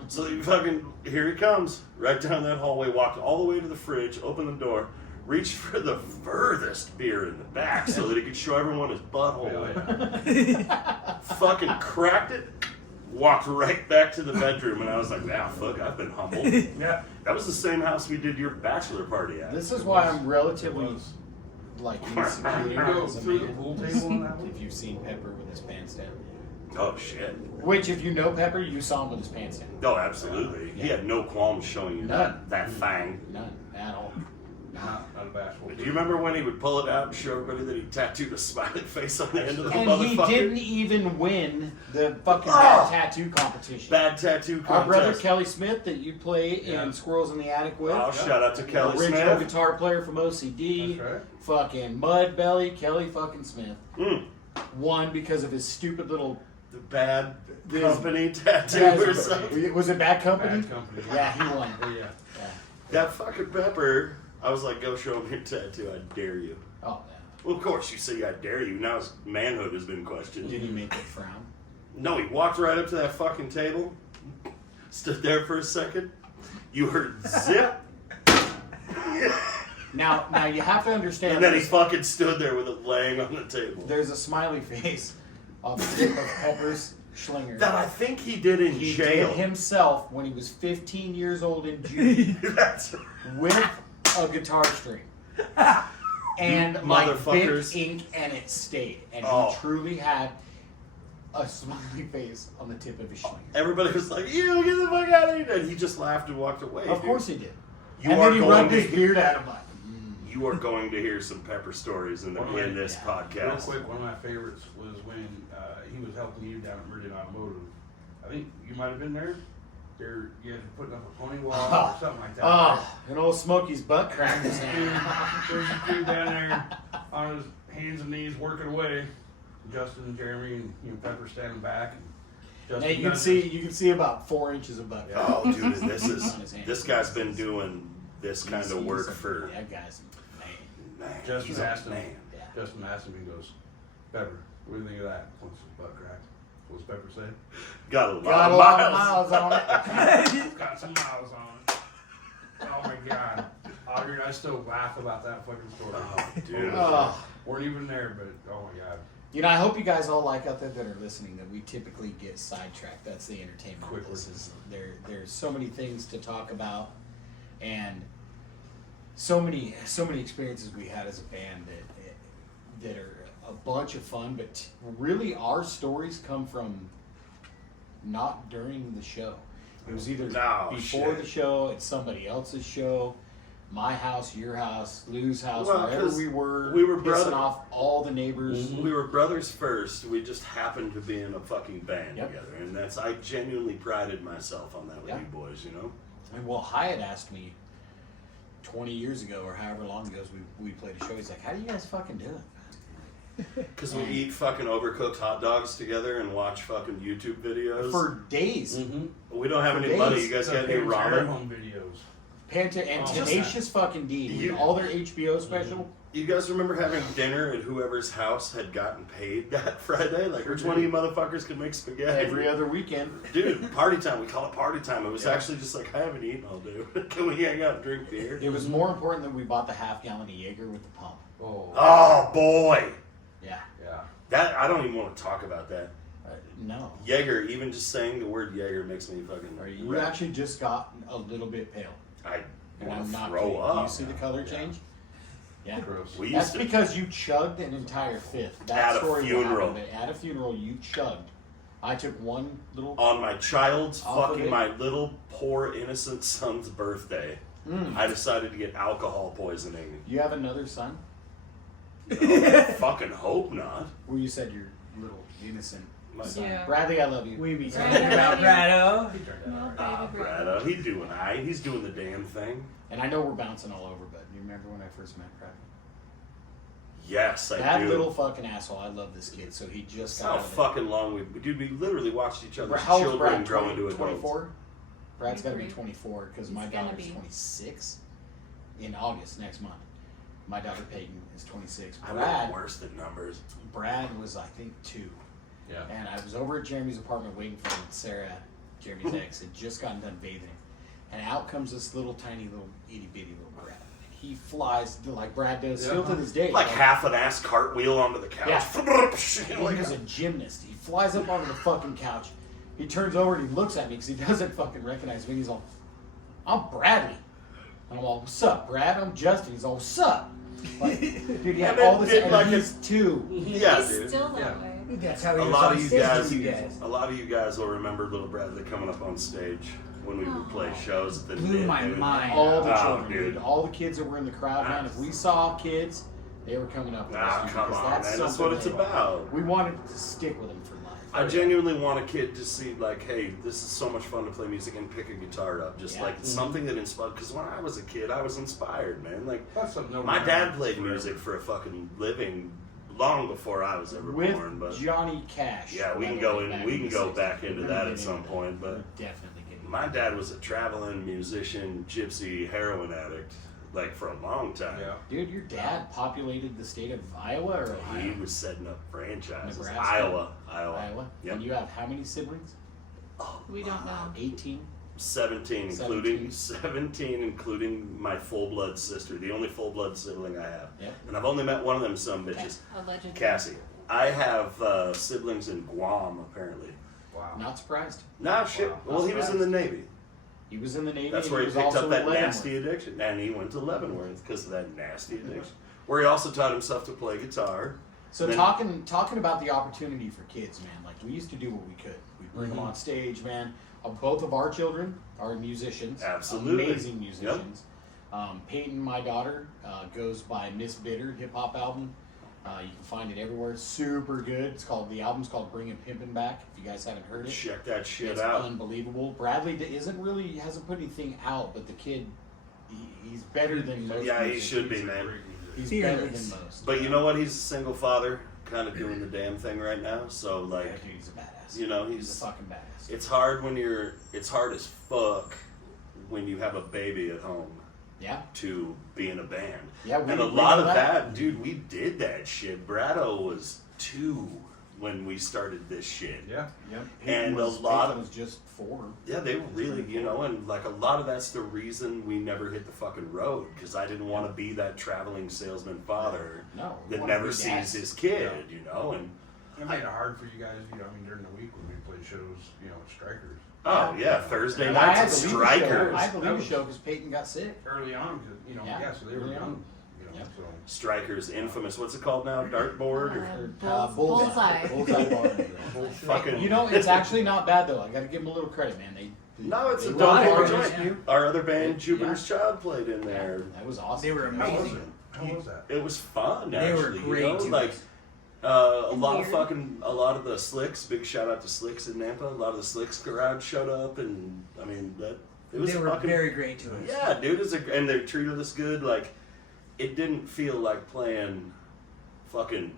So you fucking here he comes right down that hallway, walked all the way to the fridge, opened the door, reached for the furthest beer in the back so that he could show everyone his butthole. Fucking cracked it, walked right back to the bedroom, and I was like, "Wow, fuck, I've been humbled." Yeah. That was the same house we did your bachelor party at. This is why I'm relatively like You insecure go as a through the man. pool table on that one? If you've seen Pepper with his pants down. Oh shit! Which, if you know Pepper, you saw him with his pants down. Oh, absolutely. He had no qualms showing you None. that thing. None at all. Not a bashful. Do you remember when he would pull it out and show everybody that he tattooed a smiley face on the end of the And motherfucker? he didn't even win the fucking bad tattoo competition. Bad tattoo contest. Our brother Kelly Smith that you play Yeah. in Squirrels in the Attic with. Oh, shout out to Kelly Original Smith. guitar player from OCD. That's right. Fucking Mudbelly, Kelly fucking Smith. Won because of his stupid little... The bad This- company tattoo or something. Was it Bad Company? Bad company. Yeah, he won. Oh, yeah. Yeah. That fucking Pepper, I was like, go show him your tattoo. I dare you. Oh, yeah. Well, of course, you say I dare you. Now his manhood has been questioned. Did he make it frown? No, he walked right up to that fucking table, stood there for a second. You heard zip, Now you have to understand. and then he fucking stood there with it laying on the table. There's a smiley face on the tip of Pepper's schlinger. That I think he did in He jail. did himself when he was 15 years old in June That's with a guitar string. And like motherfuckers. big ink, and it stayed. And Oh. he truly had a smiley face on the tip of his schlinger. Everybody was like, "You get the fuck out of here!" And he just laughed and walked away. Of dude. course he did. You And are then he going rubbed to his beard at him like, You are going to hear some Pepper stories in this Real podcast. quick, one of my favorites was when he was helping you down at Meridian Automotive. I think you might have been there. You guys were putting up a pony wall or something like that. right? and old Smokey's butt cracked his Dude, hand. there's a dude down there on his hands and knees working away. Justin and Jeremy and Pepper standing back. And Justin Now you can see about 4 inches of butt. Oh, dude, On his hand. this guy's been doing this kind of work for That guy's man. man. Justin he's a asked him. man. Yeah. Justin asked him, he goes, Pepper, what do you think of that? Once his butt cracked. What's Pepper say? Got a lot Got of a lot of miles. miles on it. Got some miles on it. Oh my god. Oh, dude, I still laugh about that fucking story. Oh, dude. Oh. Weren't even there, but oh my god. You know, I hope you guys all like out there that are listening that we typically get sidetracked. That's the entertainment. Quickly. This is there's so many things to talk about, and so many experiences we had as a band that are a bunch of fun. But really, our stories come from not during the show. It was either No, before shit. the show, it's somebody else's show. My house, your house, Lou's house, Well, wherever 'cause we were we were pissing brother- off all the neighbors. We were brothers first. We just happened to be in a fucking band Yep. together, and I genuinely prided myself on that with Yeah. you boys. You know. And well, Hyatt asked me 20 years ago, or however long ago we played a show. He's like, "How do you guys fucking do it?" Because we eat fucking overcooked hot dogs together and watch fucking YouTube videos. For days. We don't have for any days. money. You guys got any ramen? home videos. And Oh, Tenacious fucking D, dude. You- All their HBO special. You guys remember having dinner at whoever's house had gotten paid that Friday? Like, which one of you motherfuckers could make spaghetti? Every other weekend. Dude, party time. We call it party time. It was Yeah. actually just like, I haven't eaten all day. Can we hang out and drink beer? It was more important that we bought the half-gallon of Jaeger with the pump. Oh. Oh, boy. Yeah. Yeah. That I don't even want to talk about that. No. Jaeger, even just saying the word Jaeger makes me fucking You red. actually just got a little bit pale. I And want I'm to not throw kidding. up. Do you see the color change? Yeah. Gross. We That's used to, because you chugged an entire fifth. That At a story will funeral. happen, but at a funeral, you chugged. I took one little. on my child's Off of fucking, it. my little poor innocent son's birthday, I decided to get alcohol poisoning. You have another son? No, fucking hope not. Well, you said your little innocent My son. Yeah. Bradley, I love you. We be Right. talking about Brado. He turned No, out baby alright. Brad. Brad, he's doing aight. He's doing the damn thing. And I know we're bouncing all over, but you remember when I first met Brad? Yes, I That do. little fucking asshole. I love this kid. So he just got How out of fucking long we literally watched each other's How old's children Brad? grow into adults. 24? Brad's got to be 23. 24 because He's my gonna daughter's be. 26 in August next month. My daughter Peyton is 26. I'm Brad worse than numbers. was, I think, 2. Yeah. And I was over at Jeremy's apartment waiting for him. Sarah, Jeremy's ex, had just gotten done bathing him. And out comes this little tiny little itty bitty little Brad. And he flies like Brad does still to this day. Like half an ass cartwheel onto the couch. He Like, was a gymnast. He flies up onto the fucking couch. He turns over and he looks at me because he doesn't fucking recognize me. He's all, "I'm Bradley." And I'm all, "What's up, Brad? I'm Justin." He's all, "What's up?" Like, dude, he had And then all this, did and like he's 2. yeah, He's dude. still that Yeah. way. That's how he A was lot on of you stage guys, with you guys. a lot of you guys will remember little Bradley coming up on stage when we would play shows at the Blew my dude. mind. All the Oh, children, dude. dude. All the kids that were in the crowd, man. If we saw kids, they were coming up with us. Come because on, man. That's something what it's they- about. We wanted to stick with them for life. I genuinely want a kid to see, like, hey, this is so much fun to play music and pick a guitar up. Just Yeah. like something that inspired. Because when I was a kid, I was inspired, man. Like, That's something no my matter dad played forever. music for a fucking living long before I was ever With born. But Johnny Cash. yeah, we by can the go way, in. back We in can the go 60s. back into We're that gonna at get some into point. that. But We're definitely getting my dad was a traveling musician, gypsy, heroin addict, like for a long time. Yeah. Dude, your dad populated the state of Iowa or He Ohio? was setting up franchises. Nebraska? Iowa. Iowa. Yep. And you have how many siblings? We don't know. 18? 17, including 17, including my full blood sister, the only full blood sibling I have. Yep. And I've only met one of them some bitches, Allegedly. Cassie. I have siblings in Guam, apparently. Wow. Not surprised. Nah, shit. Wow. Well, he was in the Navy. He was in the Navy. That's and where he was picked also up that at Leavenworth. nasty addiction. And he went to Leavenworth because of that nasty addiction. Where he also taught himself to play guitar. So Then- talking about the opportunity for kids, man. Like we used to do what we could. We'd bring them on stage, man. Both of our children are musicians. Absolutely. Amazing musicians. Peyton, my daughter, goes by Miss Bitter hip hop album. You can find it everywhere. It's super good. The album's called Bringin' Pimpin' Back. If you guys haven't heard it, Check that shit it's out. unbelievable. Bradley hasn't put anything out, but the kid, he's better than most. Yeah, he musicians. should be, man. He's Fearless. better than most. But you know what? He's a single father, kind of doing the damn thing right now. So, Yeah, like, dude, he's a badass. you know, He's a fucking badass. it's hard it's hard as fuck when you have a baby at home Yeah. to be in a band. Yeah, And a lot of that, dude, we did that shit. Brado was 2 when we started this shit. Yeah. Yep. And Peyton a lot Peyton of- was just 4. Yeah, they were really, you know, and like a lot of that's the reason we never hit the fucking road because I didn't want to be that traveling salesman father No, we that wanna never be sees dads. his kid, you know, and It made it hard for you guys, you know, I mean, during the week when we played shows, you know, at Strikers. oh yeah, Thursday And I had nights to at leave the show. Strikers. I had to leave the show because Peyton got sick. Early on, because, you know, Yeah, so they were early young, on. you know, Yep. so. Strikers, infamous. What's it called now? Dartboard or Bullseye. Bullseye bar. fucking? You know, it's actually not bad though. I got to give them a little credit, man. No, it's they a worked dope hard. joint. Our other band, Jupiter's Child, played in there. That was awesome. They were How was amazing. it? How was that? It was fun. They were Actually, great you know, dudes. like a And lot weird. a lot of the Slicks. Big shout out to Slicks in Nampa. A lot of the Slicks crowd showed up, and I mean that it was They were fucking very great to us. yeah, dude. And they treated us good. Like it didn't feel like playing fucking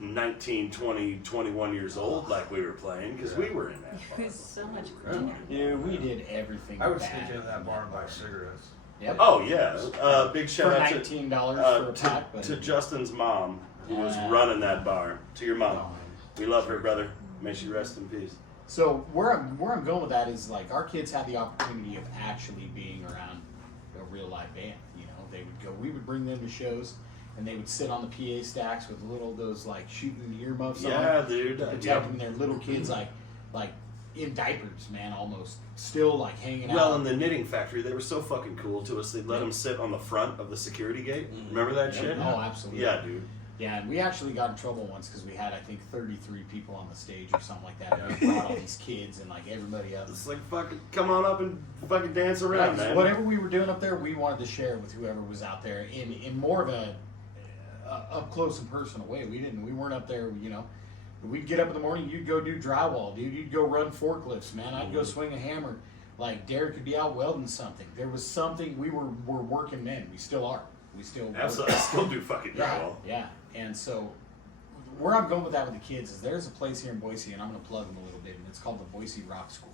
19, 20, 21 years old like we were playing because we were in that It bar. was so much cleaner. Yeah, we did everything. I would bad. sneak into that bar and buy cigarettes. Yep. Oh yeah, big For shout out to $19 for a pack. But to Justin's mom who was Yeah. running that bar. To your mom, Oh. we love her, brother. May she rest in peace. So where I'm going with that is like our kids had the opportunity of actually being around a real live band. You know, they would go. We would bring them to shows, and they would sit on the PA stacks with little those like shooting earmuffs Yeah, on dude. to protect Yep. them. Their little kids like in diapers, man, almost still like hanging Well, out. in the knitting factory, they were so fucking cool to us. They'd let them sit on the front of the security gate. Remember that Yep. shit? Oh, absolutely. Yeah, dude. Yeah, and we actually got in trouble once because we had I think 33 people on the stage or something like that. And we brought all these kids and like everybody else. It's like fucking come on up and fucking dance around, Yeah, 'cause man. whatever we were doing up there, we wanted to share with whoever was out there in more of a up close and personal way. We weren't up there, you know. We'd get up in the morning, you'd go do drywall, dude. You'd go run forklifts, man. I'd go swing a hammer. Like Derek could be out welding something. There was something. We're working men. We still are. We still work. Absolutely, I still do fucking Yeah, drywall. yeah. And so where I'm going with that with the kids is there's a place here in Boise, and I'm going to plug them a little bit, and it's called the Boise Rock School.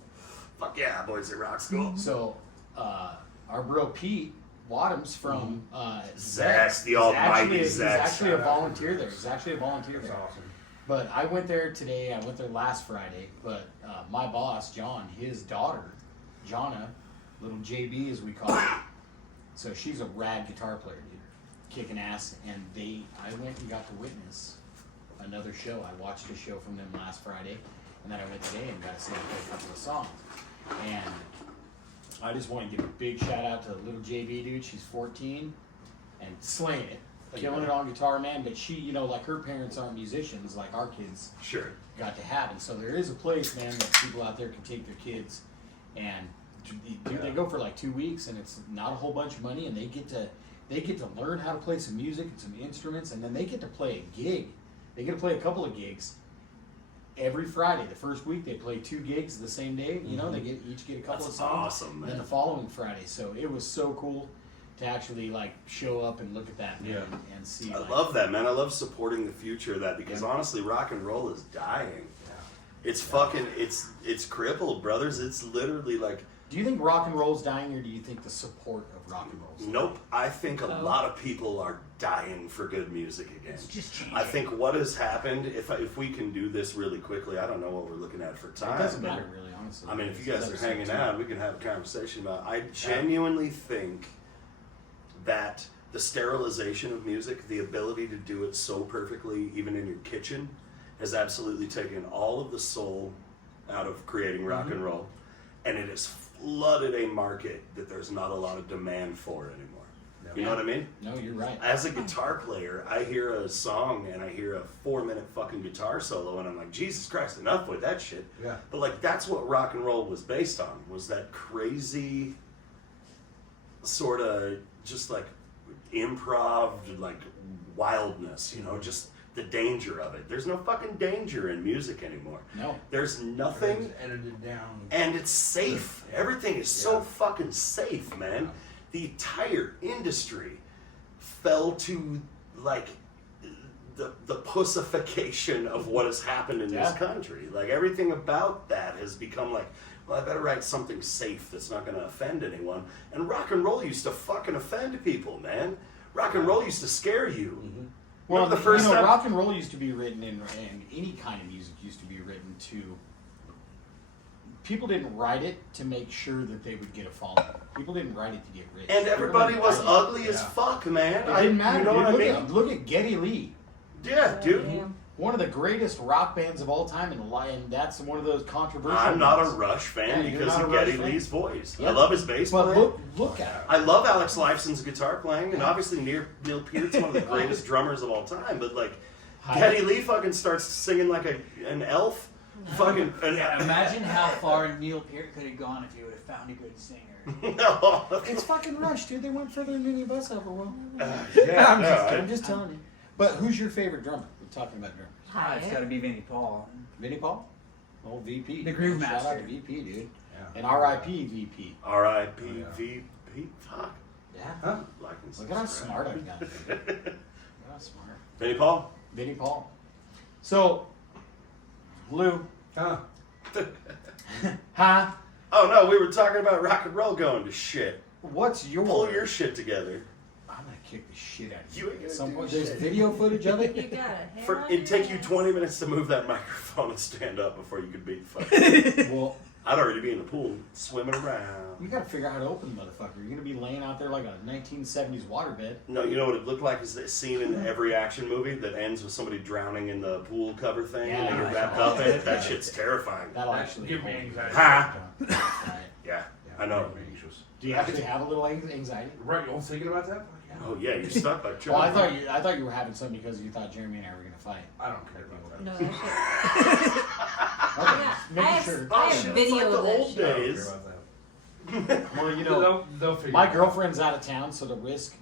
Fuck yeah, boys at rock school. So, our bro Pete Wadhams from Zach's, the he's almighty He's Zach's. actually a volunteer there. He's actually a volunteer That's there. awesome. But I went there today. I went there last Friday. But my boss, John, his daughter, Jonna, little JB as we call her. So she's a rad guitar player, dude, kicking ass. And I went and got to witness another show. I watched a show from them last Friday, and then I went today and got to see them play a couple of songs. And I just want to give a big shout out to little JB, dude. She's 14 and slaying it, killing it on guitar, man. But she, you know, like her parents aren't musicians like our kids Sure. got to have. And so there is a place, man, that people out there can take their kids and dude, they go for like 2 weeks, and it's not a whole bunch of money, and they get to learn how to play some music and some instruments, and then they get to play a gig. They get to play a couple of gigs every Friday. The first week they play 2 gigs the same day. You know, they each get a couple That's of songs. awesome, man. And then the following Friday, so it was so cool to actually like show up and look at that, man, and see. I like, love that, man. I love supporting the future of that because honestly, rock and roll is dying. It's fucking, it's crippled, brothers. It's literally like. Do you think rock and roll's dying, or do you think the support of rock and roll's dying? Nope. I think a lot of people are dying for good music again. It's just changing. I think what has happened, if we can do this really quickly, I don't know what we're looking at for time. It doesn't but- matter, really, honestly. I mean, if you guys are Episode hanging 2. out, we can have a conversation about. I genuinely think that the sterilization of music, the ability to do it so perfectly, even in your kitchen, has absolutely taken all of the soul out of creating rock and roll, and it has flooded a market that there's not a lot of demand for anymore. You know what I mean? No, you're right. As a guitar player, I hear a song and I hear a 4-minute fucking guitar solo, and I'm like, Jesus Christ, enough with that shit. Yeah. But like, that's what rock and roll was based on, was that crazy sort of just like improv, like wildness, you know, just the danger of it. There's no fucking danger in music anymore. No. There's nothing, Everything's edited down. and it's safe. Everything is so fucking safe, man. The entire industry fell to like the pussification of what has happened in this country. Like everything about that has become like, well, I better write something safe that's not going to offend anyone. And rock and roll used to fucking offend people, man. Rock and roll used to scare you. Well, Remember the first time? rock and roll used to be written, and any kind of music used to be written to. People didn't write it to make sure that they would get a following. People didn't write it to get rich. And everybody was wrote ugly as fuck, man. It didn't matter. You know dude. what I mean? Look at Geddy Lee. Yeah, dude. One of the greatest rock bands of all time, and that's one of those controversial. I'm not a ones. Rush fan Yeah, you're because not of a Rush Geddy fan. Lee's voice. Yeah. I love his bass But playing. look at it. I love Alex Lifeson's guitar playing, and obviously Neil Peart's one of the greatest drummers of all time. But like, Geddy Lee fucking starts singing like an elf. Fucking Imagine how far Neil Peart could have gone if he would have found a good singer. No. It's fucking Rush, dude. They went further than any of us ever will. Yeah, I'm just telling you. But who's your favorite drummer? We're talking about drummers. It's got to be Vinnie Paul. Vinnie Paul? Oh, VP. The Groove Shout out Master. to VP, dude. Yeah. And R.I.P. VP. R.I.P. Oh, yeah. VP. Fuck. Yeah. Huh? Like and Look at how subscribe. smart I've gotten. Look at how smart. Vinnie Paul? Vinnie Paul. So, Lou. Huh? Huh? Oh no, we were talking about rock and roll going to shit. What's your... Pull your shit together. I'm going to kick the shit out of You you. ain't At gonna some do point. shit. There's video footage of You it. got a hair on It'd your take you head. 20 minutes to move that microphone and stand up before you could beat the fuck. Well, I'd already be in the pool swimming around. you got to figure out how to open the motherfucker. You're going to be laying out there like a 1970s waterbed. No, you know what it looked like is that scene in every action movie that ends with somebody drowning in the pool cover thing and they Yeah. get wrapped up in it. That shit's terrifying. That'll actually Give me anxiety. Ha! Right. Yeah, I know. I'm anxious. Do you actually have a little anxiety? Right, you're thinking about that? Fuck yeah. Oh yeah, you're stuck like Well, I children. thought you were having some because you thought Jeremy and I were going to fight. I don't care about that. No, that shit. Okay, Yeah, just making sure. I Oh, have shit, video it's like of the that old shit. I don't care days. about that. Well, you know, They'll figure my it out. girlfriend's out of town, so the risk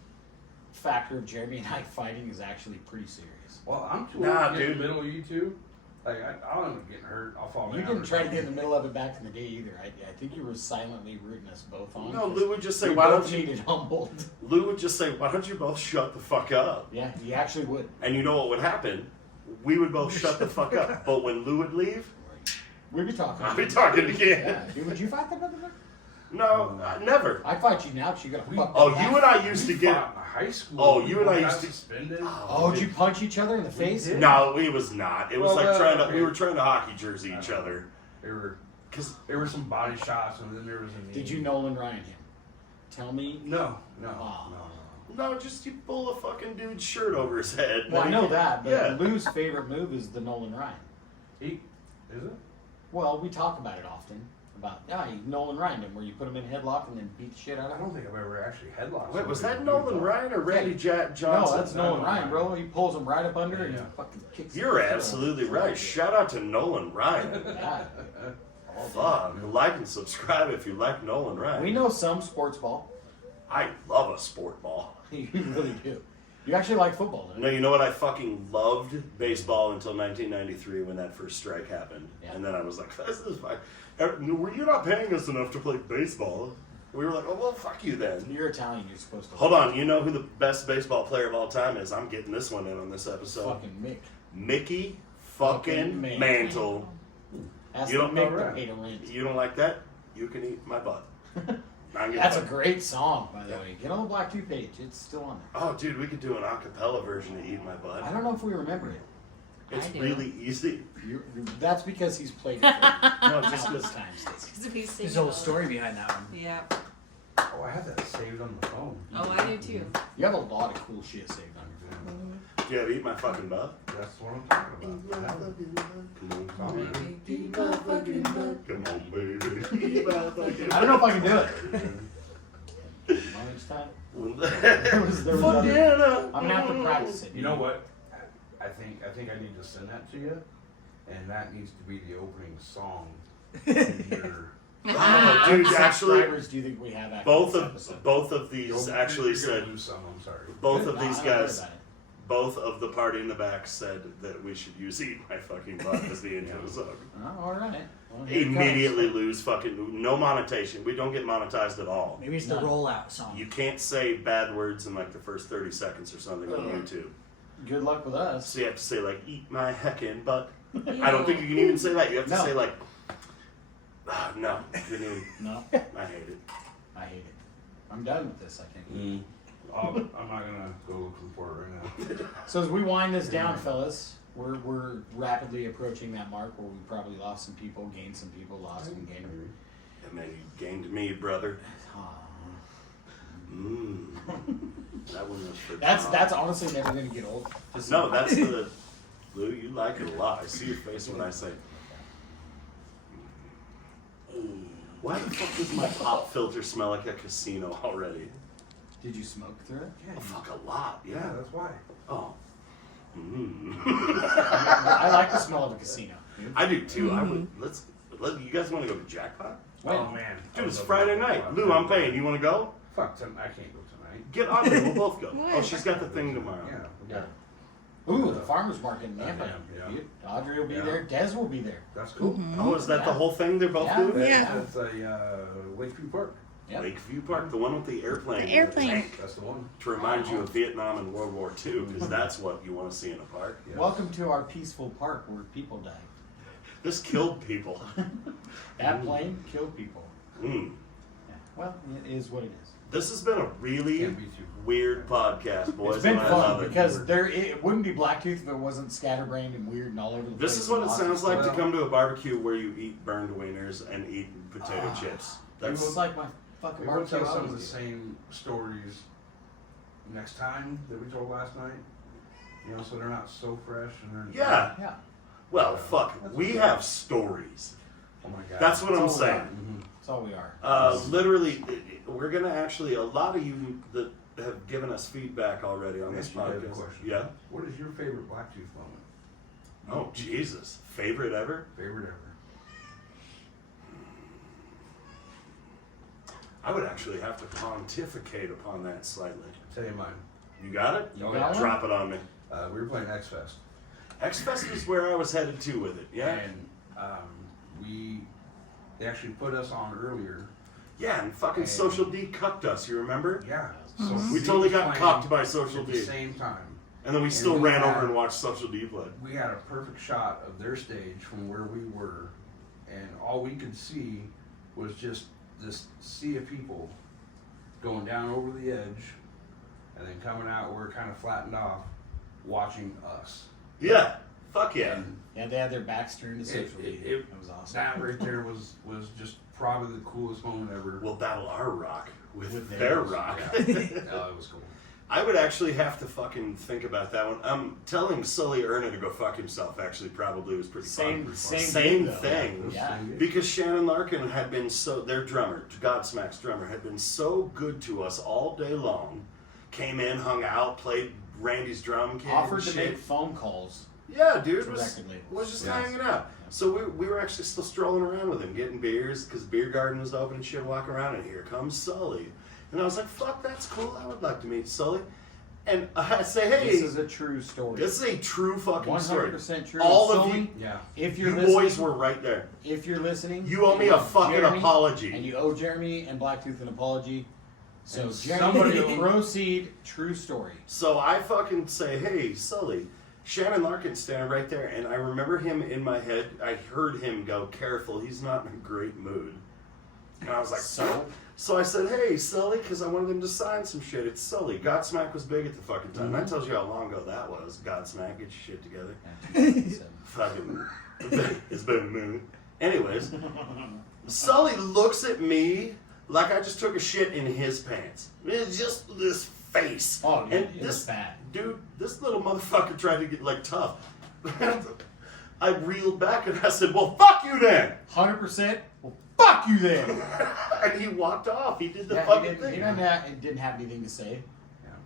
factor of Jeremy and I fighting is actually pretty serious. Well, I'm too Nah, old to get in dude. the middle of you two. Like, I'll end up getting hurt. I'll fall You down. didn't or try to get in something. the middle of it back in the day either. I think you were silently rooting us both on. No, Lou would just say, we "Why both don't you?" needed humbled. Lou would just say, "Why don't you both shut the fuck up?" Yeah, he actually would. And you know what would happen? We would both shut the fuck up. But when Lou would leave, We'd be talking. I'd be talking again. Yeah, dude, would you fight that motherfucker? No, never. I'd fight you now because you're gonna fuck. Oh, that you guy. and I used We to get. fought in high school. Oh, you and I We used got to- suspended. Oh, did you punch each other in the face? did. No, it was not. It was Well, like trying to. okay. We were trying to hockey jersey each other. There were some body shots, and then there was a knee. Did you Nolan Ryan him? Tell me. No, no, Oh. no. No, just you pull a fucking dude's shirt over his head. Well, I Then know you- that, but Yeah. Lou's favorite move is the Nolan Ryan. Is it? Well, we talk about it often. About you Nolan Ryan him, where you put him in a headlock and then beat the shit out I of him. don't think I've ever actually headlocked. Wait, was somebody that with a Nolan ball. Ryan or Randy Johnson? No, that's Nolan Nolan Ryan, Ryan. bro. He pulls him right up under and Yeah. fucking kicks. You're the shit out of him. absolutely right. Shout out to Nolan Ryan. Yeah. ball. Fuck. Like and subscribe if you like Nolan Ryan. We know some sports ball. I love a sport ball. You really do. You actually like football, don't No, you? you know what? I fucking loved baseball until 1993 when that first strike happened. Yeah. And then I was like, this is fine. You're not paying us enough to play baseball. We were like, oh, well, fuck you then. You're Italian. You're supposed to. Hold on. You know who the best baseball player of all time is? I'm getting this one in on this episode. Fucking Mick. Mickey fucking Fucking Mantle. Ask You the don't- Mick to Alright. pay the rent. You don't like that? You can eat my butt. I'm gonna That's a fuck- great song, by the Yeah. way. Get on the Black 2 page. It's still on there. Oh, dude, we could do an acapella version of Eat My Butt. I don't know if we remember it. It's I do. really easy. That's because he's played it for No, just countless this. times. There's a whole story behind that one. Yeah. Oh, I had that saved on the phone. Oh, I do too. You have a lot of cool shit saved on your phone. Do you have Eat My Fucking Butt? That's what I'm talking about. I have it. Come on, It's on there. come on, baby. Eat my fucking I don't know if I can do it. Well, each time. There was Fuck other- yeah, I'm gonna have to practice it. You know what? I think I need to send that to you, and that needs to be the opening song. in your- Oh, How dude, many actually, subscribers do you think we have after both this of episode? both of these actually you're gonna said lose some, I'm sorry. both Good. of these No, I don't worry guys, about it. both of the party in the back said that we should use "Eat My Fucking Butt" as the intro song. Oh, all right. Well, here it comes. Immediately lose fucking no monetization. We don't get monetized at all. Maybe it's the None. rollout song. You can't say bad words in like the first 30 seconds or something on Uh-huh. YouTube. Good luck with us. So you have to say like "Eat my heckin' butt." I don't think you can even say that. You have to No. say like, no. You know, No, I hate it. I hate it. I'm done with this. I think. I'm not gonna go looking for it right now. So as we wind this down, fellas, we're rapidly approaching that mark where we probably lost some people, gained some people, lost some, gained. And then you gained me, brother. Aw. That one was for That's Tom. that's honestly never gonna get old. Just- No, that's the Lou. You like it a lot. I see your face when I say. Why the fuck does my pop filter smell like a casino already? Did you smoke through it? Oh, fuck, a lot. Yeah, Yeah. that's why. Oh. I like the smell of a casino. dude. I do too. I would. You guys want to go to Jackpot? Oh man, Dude, it's Friday night. Lou, I'm paying. You want to go? Fuck, I can't go tonight. Get on there. We'll both go. Why? Oh, she's got the thing tomorrow. Yeah, we got. Ooh, the farmers market in Nampa. Yeah. Dude, Audrey will be Yeah. there. Des will be there. That's cool. Oh, is that the whole thing they're both Yeah. doing? Yeah. That's a Lakeview Park. Yep. Lakeview Park, the one with the airplane. The airplane. tank, That's the one. to remind you of Vietnam and World War II, because that's what you want to see in a park. Yeah. Welcome to our peaceful park where people die. This killed people. That plane killed people. Mm. Yeah. Well, it is what it is. This has been a really Can't be too- weird podcast, boys. It's been and I fun love it. because it wouldn't be Blacktooth if it wasn't scatterbrained and weird and all over the place. This is what it and sounds awesome. like to Well- come to a barbecue where you eat burned wieners and eat potato chips. It That's was like my fucking We will barbecue. tell I some of the always do. same stories next time that we told last night. You know, so they're not so fresh and they're yeah. Yeah. Well, fuck. We have stories. Oh my god. That's what I'm That's all we saying. Mhm. That's all we are. Literally, we're gonna actually a lot of you that have given us feedback already on this Yes, you have a podcast. question. Yeah. What is your favorite Blacktooth moment? Oh Jesus, favorite ever? Favorite ever? I would actually have to pontificate upon that slightly. Tell you mine. You got it? You Oh, got yeah. one? Drop it on me. We were playing X Fest. X Fest is where I was headed to with it. Yeah. And they actually put us on earlier. Yeah, and fucking And- Social D cucked us. You remember? Yeah. We totally got cucked by Social at D. the same time. And then we still And we ran had- over and watched Social D play. We had a perfect shot of their stage from where we were, and all we could see was just this sea of people going down over the edge and then coming out where it kind of flattened off, watching us. Yeah. Fuck yeah. And Yeah, they had their backs turned to social it- media. it- That was awesome. that right there was just probably the coolest moment ever. We'll battle our rock with With their theirs. rock. Yeah. No, it was cool. I would actually have to fucking think about that one. Telling Sully Erna to go fuck himself actually probably was pretty Same fun. thing, though. thing. Yeah. Because Shannon Larkin had been their drummer, Godsmack's drummer, had been so good to us all day long. Came in, hung out, played Randy's drum kit. Offered and to shit. make phone calls Yeah, dude. To Was record labels. was just Yes. hanging out. So we were actually still strolling around with him, getting beers, because beer garden was open and shit, walking around, and here comes Sully. And I was like, fuck, that's cool. I would like to meet Sully. And I say, hey, This is a true story. this is a true fucking story. 100% true. All of Sully, you, Yeah. if you're you listening, boys were right there. if you're listening, You owe me a fucking Jeremy, apology. and you owe Jeremy and Blacktooth an apology. So And Jeremy, somebody- proceed. True story. So I fucking say, hey, Sully, Shannon Larkin's standing right there, and I remember him in my head. I heard him go, careful, he's not in a great mood. And I was like, So I said, hey, Sully, because I wanted him to sign some shit. It's Sully. Godsmack was big at the fucking time. That tells you how long ago that was. Godsmack, get your shit together. Fucking, it's been a minute. Anyways, Sully looks at me like I just took a shit in his pants. It's just this face. Oh, and it was this bad. dude, this little motherfucker tried to get like tough. I reeled back and I said, well, fuck you then. 100%. Well, fuck you then. And he walked off. He did the Yeah, he fucking didn't, thing. he didn't have anything to say.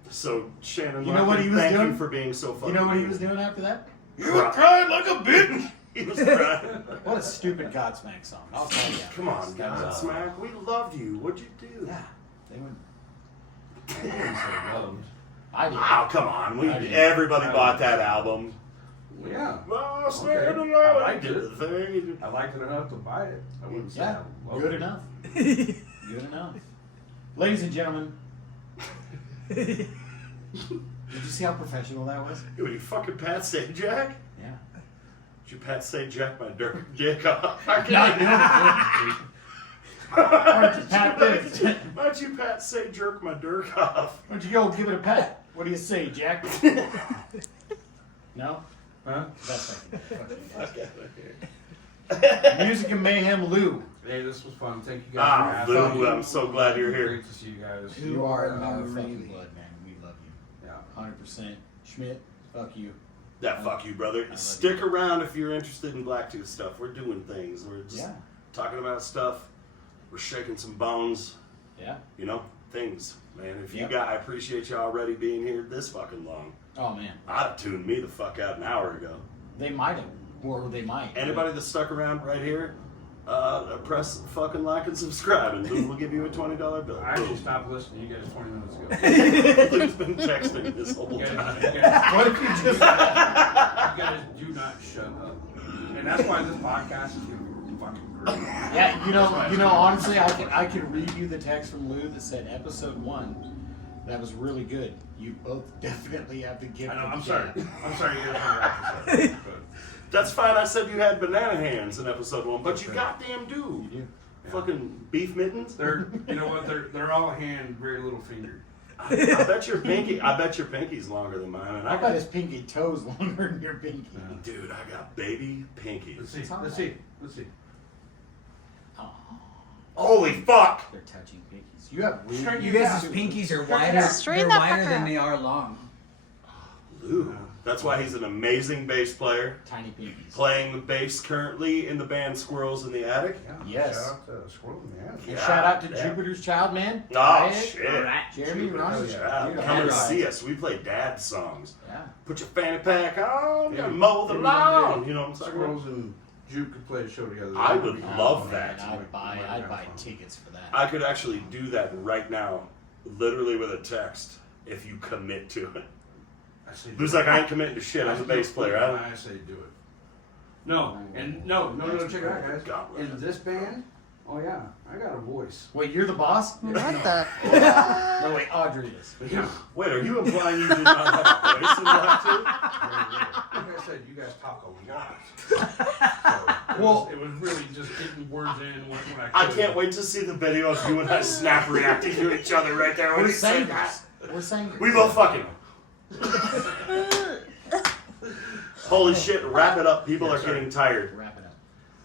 So Shannon, You know what he was thank doing? you for being so fucking. You know what he mean. was doing after that? You were crying like a bitch. He was crying. What a stupid Godsmack song. I'll tell you. Come on, That was- Godsmack. We loved you. What'd you do? Yeah. They went. I wouldn't say loved. I did. Oh, come on. I did. Everybody bought that album. Yeah. Oh, Okay. stand alone. I liked did it. the thing. I liked it enough to buy it. I wouldn't say Yeah. I loved Good it. enough. Good enough. Ladies and gentlemen. Did you see how professional that was? Hey, would you fucking Pat say Jack? Yeah. Did you Pat say Jack my dick off? Not doing it. Why don't you pat this? Why don't you Pat say jerk my dirk off? Why don't you go give it a pat? What do you say, Jack? No? Huh? That's like Fuck outta here. Music and Mayhem Lou. Hey, this was fun. Thank you guys for Lou, having me. I'm so glad you're here. Great to see you guys. You are in our Um, fucking blood, man. We love you. Yeah. 100%. Schmidt, fuck you. Yeah, fuck you, brother. love Stick around if you're interested in Blacktooth stuff. We're doing things. We're just Yeah. talking about stuff. We're shaking some bones. Yeah. You know, things, man. If you Yep. got, I appreciate you already being here this fucking long. Oh, man. I'd have tuned me the fuck out an hour ago. They might have. Or they might. Anybody that's stuck around right here, press fucking like and subscribe, and Lou will give you a $20 bill. I actually stopped listening to you guys 20 minutes ago. Lou's been texting this whole You time. guys, What if you just. you guys do not shut up. And that's why this podcast is going to be fucking great. Yeah, you know, honestly, I could read you the text from Lou that said episode 1. That was really good. You both definitely have to give. I know, it I'm a sorry. shot. I'm sorry you guys heard that. That's fine. I said you had banana hands in episode 1, but you Okay. goddamn do. You do. Yeah. Fucking beef mittens. They're, you know what? They're all hand, very little finger. I bet your pinky. I bet your pinky's longer than mine, and I I got got. his pinky toes longer than your pinky. Dude, I got baby pinkies. Let's see. It's all Let's right. see. Let's see. Oh, Holy fuck! they're touching pinkies. You have weird. Straight You Yeah. guys' pinkies are wider. Straighten They're that wider fucker than out. they are long. Lou. That's why he's an amazing bass player. tiny pinkies. Playing the bass currently in the band Squirrels in the Attic. Yeah. Yes. Shout out to Squirrel in the Attic. And Yeah, shout out to yeah. Jupiter's Child, man. Oh Hyatt, shit! Jeremy, Ron. Yeah, You're come and the see best. us. We play dad songs. Yeah. Put your fanny pack on, Yeah. and mow the Yeah. lawn. You know what I'm talking about? Squirrels and Juke could play a show together. I would Oh, love man, that. I'd buy Might have fun. tickets for that. I could actually do that right now, literally with a text, if you commit to it. I say Lou's like, I ain't committing to shit. I'm a bass player. I say do it. No, and no, check it out, guys. Gauntlet. In this band, oh yeah, I got a voice. Wait, you're the boss? What the? No, wait, Audrey is. Yeah. Wait, are you implying you do not have a voice in Blacktooth? Like I said, you guys talk a lot. So, Well- it was really just getting words in when I could. can't wait to see the video of you and I snap reacting to each other right there when We're he said singers. that. We're singers. We both fucking. Holy shit! Wrap it up. People Yeah, are sorry. getting tired. Wrap it up.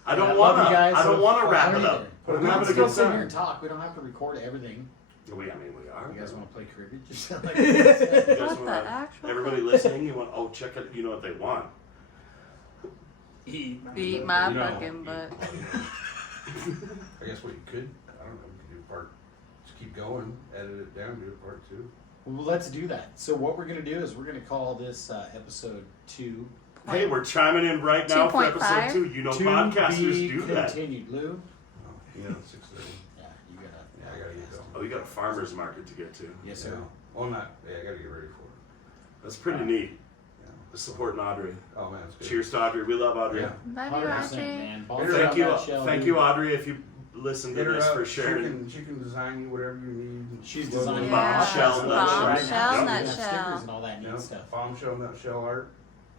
I don't I want love to. you guys. I don't want to Well, wrap I it don't up. either. But I'm We having can a still good sit here time. and talk. We don't have to record everything. I mean, we are. You guys want to play cribbage? Just like You guys What the wanna- actual? Everybody listening, you want? Oh, check it. You know what they want. Beat my You know. fucking butt. I guess what you could, I don't know, we could do part, just keep going, edit it down, do it part 2. Well, let's do that. So what we're gonna do is we're gonna call this episode 2 Hey, we're chiming in right now for 2.5. episode 2. You know, To podcasters be do that. continued. Lou? Yeah, 6:30. Yeah, you gotta. Yeah, I gotta get going. Oh, you got a farmer's market to get to. Yes, sir. Yeah. Well, not. Yeah, I gotta get ready for it. That's pretty neat. Yeah. Supporting Audrey. Oh man, it's good. Cheers to Audrey. We love Audrey. Yeah. Love you, 100%, Audrey. man. Balls Thank out Thank you, that shell, thank dude. you, Audrey, if you listen to Hit her this up. for sharing. She can design you whatever you need. She's Logo. designing Yeah. Bombshell Bombshell nutshell. nutshell. Stickers and all that neat Yep. stuff. Bombshell nutshell art.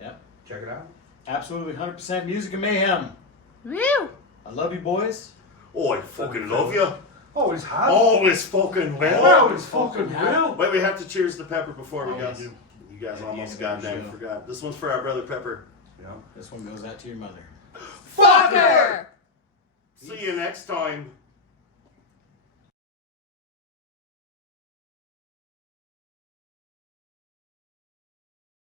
Yep. Check it out. Absolutely 100% music and mayhem. Woo! I love you, boys. Oh, I fucking love you. Oh, it's hot. Always fucking well. Oh, it's fucking real. Wait, we have to cheers to Pepper before we Oh, got yes. to. You guys At the almost end of the goddamn show. forgot. This one's for our brother Pepper. Yeah. This one goes out to your mother. Fucker! See you next time.